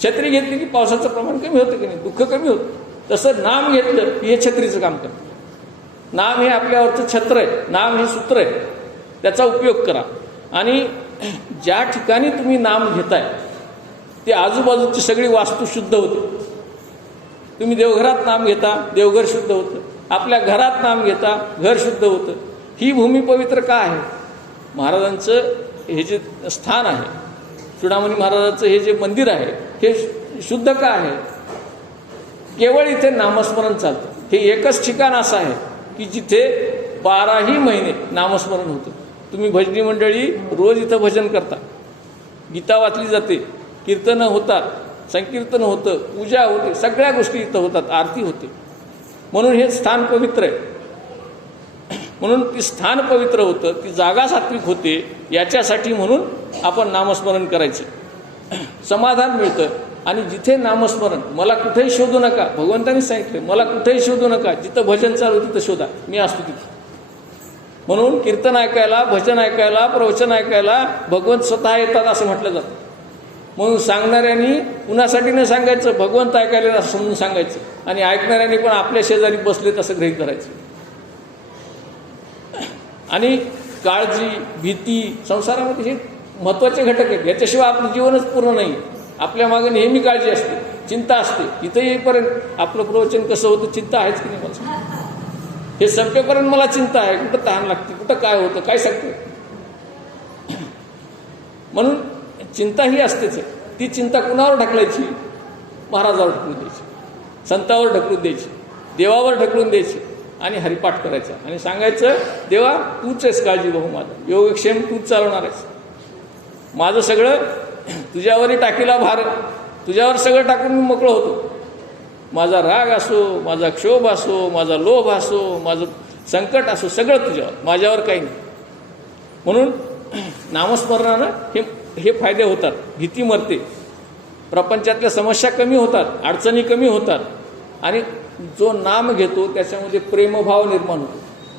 छत्री घेतली की पावसाचं प्रमाण कमी होतं की नाही? दुःख कमी होतं. तसं नाम घेतलं की हे छत्रीचं काम करतं. नाम हे आपल्यावरचं छत्र आहे, नाम हे सूत्र आहे. त्याचा उपयोग करा. आणि ज्या ठिकाणी तुम्ही नाम घेताय ते आजूबाजूची सगळी वास्तू शुद्ध होते. तुम्ही देवघरात नाम घेता, देवघर शुद्ध होतं. आपल्या घरात नाम घेता, घर शुद्ध होतं. ही भूमी पवित्र का आहे? महाराजांचं हे जे स्थान आहे, चुडामणी महाराजांचं हे जे मंदिर आहे, हे शुद्ध का आहे? केवळ इथे नामस्मरण चालतं. हे एकच ठिकाण असं आहे की जिथे 12ही महिने नामस्मरण होतं. तुम्ही भजनी मंडळी रोज इथं भजन करता, गीता वाचली जाते, कीर्तनं होतात, संकीर्तन होतं, पूजा होते, सगळ्या गोष्टी इथं होतात, आरती होते. म्हणून हे स्थान पवित्र आहे. म्हणून ती स्थान पवित्र होतं, ती जागा सात्विक होते. याच्यासाठी म्हणून आपण नामस्मरण करायचे, समाधान मिळतं. आणि जिथे नामस्मरण, मला कुठेही शोधू नका, भगवंतांनी सांगितलं, मला कुठेही शोधू नका, जिथं भजन चालू तिथं शोधा, मी असतो तिथं. म्हणून कीर्तन ऐकायला, भजन ऐकायला, प्रवचन ऐकायला भगवंत स्वतः येतात असं म्हटलं जातं. म्हणून सांगणाऱ्यांनी कुणासाठी न सांगायचं, भगवंत ऐकायला असं समजून सांगायचं. आणि ऐकणाऱ्यांनी पण आपल्या शेजारी बसलेत असं गृहीत धरायचं. आणि काळजी, भीती संसारामध्ये हे महत्त्वाचे घटक आहेत. याच्याशिवाय आपलं जीवनच पूर्ण नाही. आपल्या मागे नेहमी काळजी असते, चिंता असते. इथं येईपर्यंत आपलं प्रवचन कसं होतं, चिंता आहेच की नाही? मला हे संपेपर्यंत मला चिंता आहे, कुठं तहान लागते, कुठं काय होतं, काय सांगते. म्हणून चिंता ही असतेच आहे. ती चिंता कुणावर ढकलायची? महाराजावर ढकलून द्यायची, संतावर ढकलून द्यायची, देवावर ढकलून द्यायची. आणि हरिपाठ करायचा आणि सांगायचं, देवा तूच आहेस काळजी भाऊ माझा, योगक्षेम तूच चालवणार आहेस. माझं सगळं तुझ्यावरही टाकीला भार, तुझ्यावर सगळं टाकून मी मोकळं होतो. माझा राग असो, माझा क्षोभ असो, माझा लोभ असो, माझं संकट असो, सगळं तुझ्यावर, माझ्यावर काही नाही. म्हणून नामस्मरणानं हे फायदे होतात. भीती मरते, प्रपंचातल्या समस्या कमी होतात, अडचणी कमी होतात. आणि जो नाम घेतो त्याच्यामध्ये प्रेमभाव निर्माण होतो.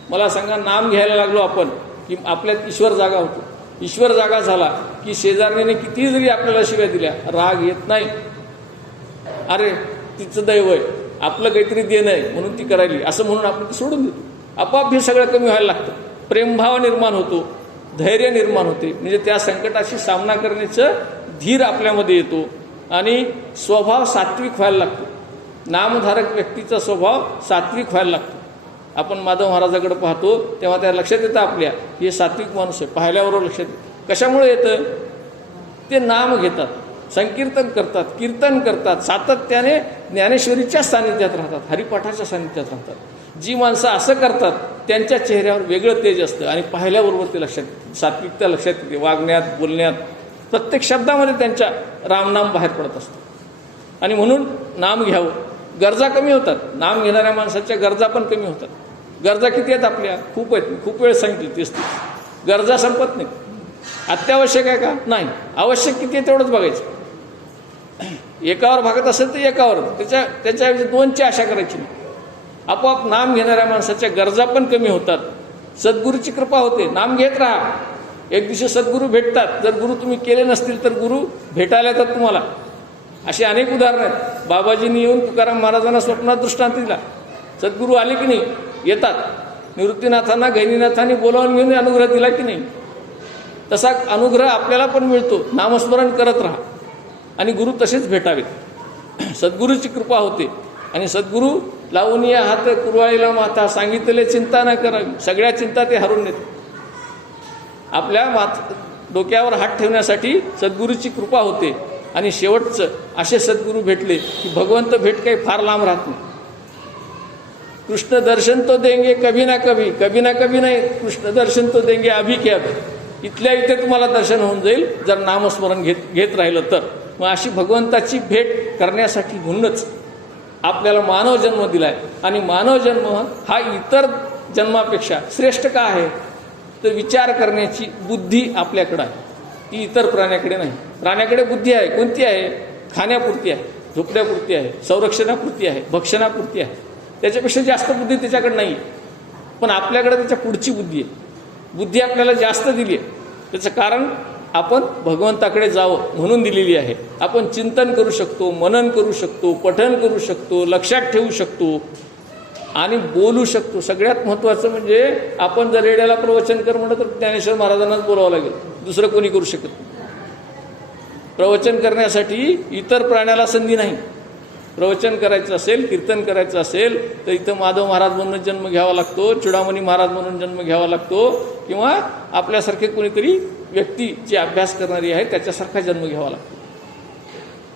मला सांगा, नाम घ्यायला लागलो आपण की आपल्यात ईश्वर जागा होतो. ईश्वर जागा झाला की शेजारणीने किती जरी आपल्याला शिव्या दिल्या, राग येत नाही. अरे तिचं दैव आहे, आपलं काहीतरी देणं आहे म्हणून ती करायली, असं म्हणून आपण ती सोडून देतो. आपोआप हे सगळं कमी व्हायला लागतं. प्रेमभाव निर्माण होतो, धैर्य निर्माण होते. म्हणजे त्या संकटाशी सामना करण्याचं धीर आपल्यामध्ये येतो. आणि स्वभाव सात्विक व्हायला लागतो. नामधारक व्यक्तीचा स्वभाव सात्विक व्हायला लागतो. आपण माधव महाराजाकडे पाहतो तेव्हा त्या लक्षात येतं आपल्या, हे सात्विक माणूस आहे. पाहिल्याबरोबर लक्षात येतं. कशामुळे येतं? ते नाम घेतात, संकीर्तन करतात, कीर्तन करतात, सातत्याने ज्ञानेश्वरीच्या सानिध्यात राहतात, हरिपाठाच्या सानिध्यात राहतात. जी माणसं असं करतात त्यांच्या चेहऱ्यावर वेगळं तेज असतं आणि पाहिल्याबरोबर ते लक्षात येतं, सात्विकता लक्षात येते. वागण्यात, बोलण्यात, प्रत्येक शब्दामध्ये त्यांच्या रामनाम बाहेर पडत असतो. आणि म्हणून नाम घ्यावं. गरजा कमी होतात. नाम घेणाऱ्या माणसाच्या गरजा पण कमी होतात. गरजा किती आहेत आपल्या? खूप आहेत. खूप वेळ सांगितली, 33. गरजा संपत नाही. अत्यावश्यक आहे का? नाही. आवश्यक किती आहे तेवढंच बघायचं. एकावर भागत असेल तर एकावर, त्याच्याऐवजी 2ची आशा करायची नाही. आपोआप नाम घेणाऱ्या माणसाच्या गरजा पण कमी होतात. सद्गुरूची कृपा होते. नाम घेत राहा. एक दिवशी सद्गुरू भेटतात. जर गुरु तुम्ही केले नसतील तर गुरु भेटायला येतात तुम्हाला. अशी अनेक उदाहरणं आहेत. बाबाजींनी येऊन तुकाराम महाराजांना स्वप्नात दृष्टांत दिला. सद्गुरू आले की नाही? येतात. निवृत्तीनाथांना, गैनीनाथांनी बोलावून घेऊन अनुग्रह दिला की नाही? तसा अनुग्रह आपल्याला पण मिळतो. नामस्मरण करत राहा आणि गुरु तसेच भेटावेत. सद्गुरूची कृपा होते. आणि सद्गुरू लावून या हात कुरवाळीला माथा, सांगितलेले चिंता न करावी. सगळ्या चिंता ते हरून नेते. आपल्या डोक्यावर हात ठेवण्यासाठी सद्गुरूची कृपा होते. आणि शेवटचं असे सद्गुरू भेटले की भगवंत भेट काही फार लांब राहत नाही. कृष्ण दर्शन तो देंगे कभी ना कभी, कभी ना कभी नाही, कृष्ण दर्शन तो देंगे अभी के अभी. इथल्या इथे तुम्हाला दर्शन होऊन जाईल जर नामस्मरण घेत राहिलं तर. मग अशी भगवंताची भेट करण्यासाठी म्हणूनच आपल्याला मानव जन्म दिलाय. आणि मानव जन्म हा इतर जन्मापेक्षा श्रेष्ठ का आहे? तर विचार करण्याची बुद्धी आपल्याकडं आहे, ती इतर प्राण्याकडे नाही. प्राण्याकडे बुद्धी आहे, कोणती आहे? खाण्यापुरती आहे, झोपण्यापुरती आहे, संरक्षणापुरती आहे, भक्षणापुरती आहे. त्याच्यापेक्षा जास्त बुद्धी त्याच्याकडे नाही. पण आपल्याकडे त्याच्या पुढची बुद्धी आहे. बुद्धी आपल्याला जास्त दिली आहे. त्याचं कारण आपण भगवंताकडे जावं म्हणून दिलेली आहे. आपण चिंतन करू शकतो, मनन करू शकतो, पठन करू शकतो, लक्षात ठेवू शकतो आणि बोलू शकतो. सगळ्यात महत्त्वाचं म्हणजे आपण जर रेड्याला प्रवचन कर म्हणलं तर ज्ञानेश्वर महाराजांनाच बोलावं लागेल, दुसरं कोणी करू शकत नाही. प्रवचन करण्यासाठी इतर प्राण्याला संधी नाही. प्रवचन करायचं असेल, कीर्तन करायचं असेल तर इथं माधव महाराज म्हणून जन्म घ्यावा लागतो, चुडामणी महाराज म्हणून जन्म घ्यावा लागतो, किंवा आपल्यासारखे कोणीतरी व्यक्ती जी अभ्यास करणारी आहे त्याच्यासारखा जन्म घ्यावा लागतो.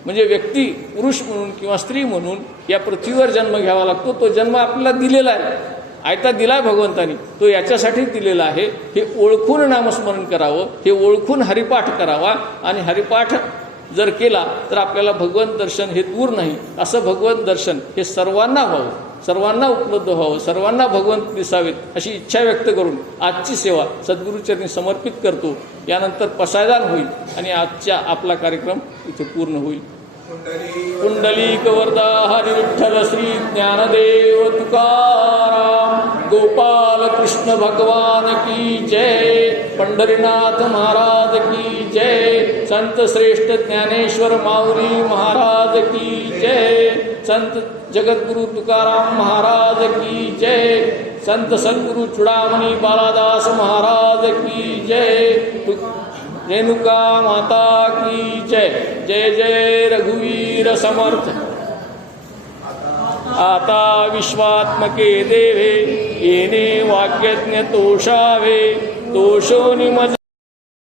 म्हणजे व्यक्ती पुरुष म्हणून किंवा स्त्री म्हणून या पृथ्वीवर जन्म घ्यावा लागतो. तो जन्म आपल्याला दिलेला आहे, आयता दिला भगवंतानी, तो याच्यासाठी दिलेला आहे. हे ओळखून नामस्मरण करावं, हे ओळखून हरिपाठ करावा, आणि हरिपाठ जर केला तर आपल्याला भगवंत दर्शन हे दूर नाही. असं भगवंत दर्शन हे सर्वांना व्हावं, सर्वांना उपलब्ध व्हावं, सर्वांना भगवंत दिसावेत अशी इच्छा व्यक्त करून आजची सेवा सद्गुरूचरणी समर्पित करतो. यानंतर पसायदान होईल आणि आजच्या आपला कार्यक्रम इथे पूर्ण होईल. पुंडलिक वरदा हरी विठ्ठल श्री ज्ञानदेव तुकाराम गोपाल कृष्ण भगवान की जय. पंढरीनाथ महाराज की जय. संत श्रेष्ठ ज्ञानेश्वर माऊली महाराज की जय. संत जगद्गुरु तुकाराम महाराज की जय. संत सद्गुरु चुडामणी बालादास महाराज की जय. रेणुका माता की जय. जय जय रघुवीर समर्थ. आता विश्वात्मके देवे येणे वाक्यज्ञ तोषावे. दोषो निमज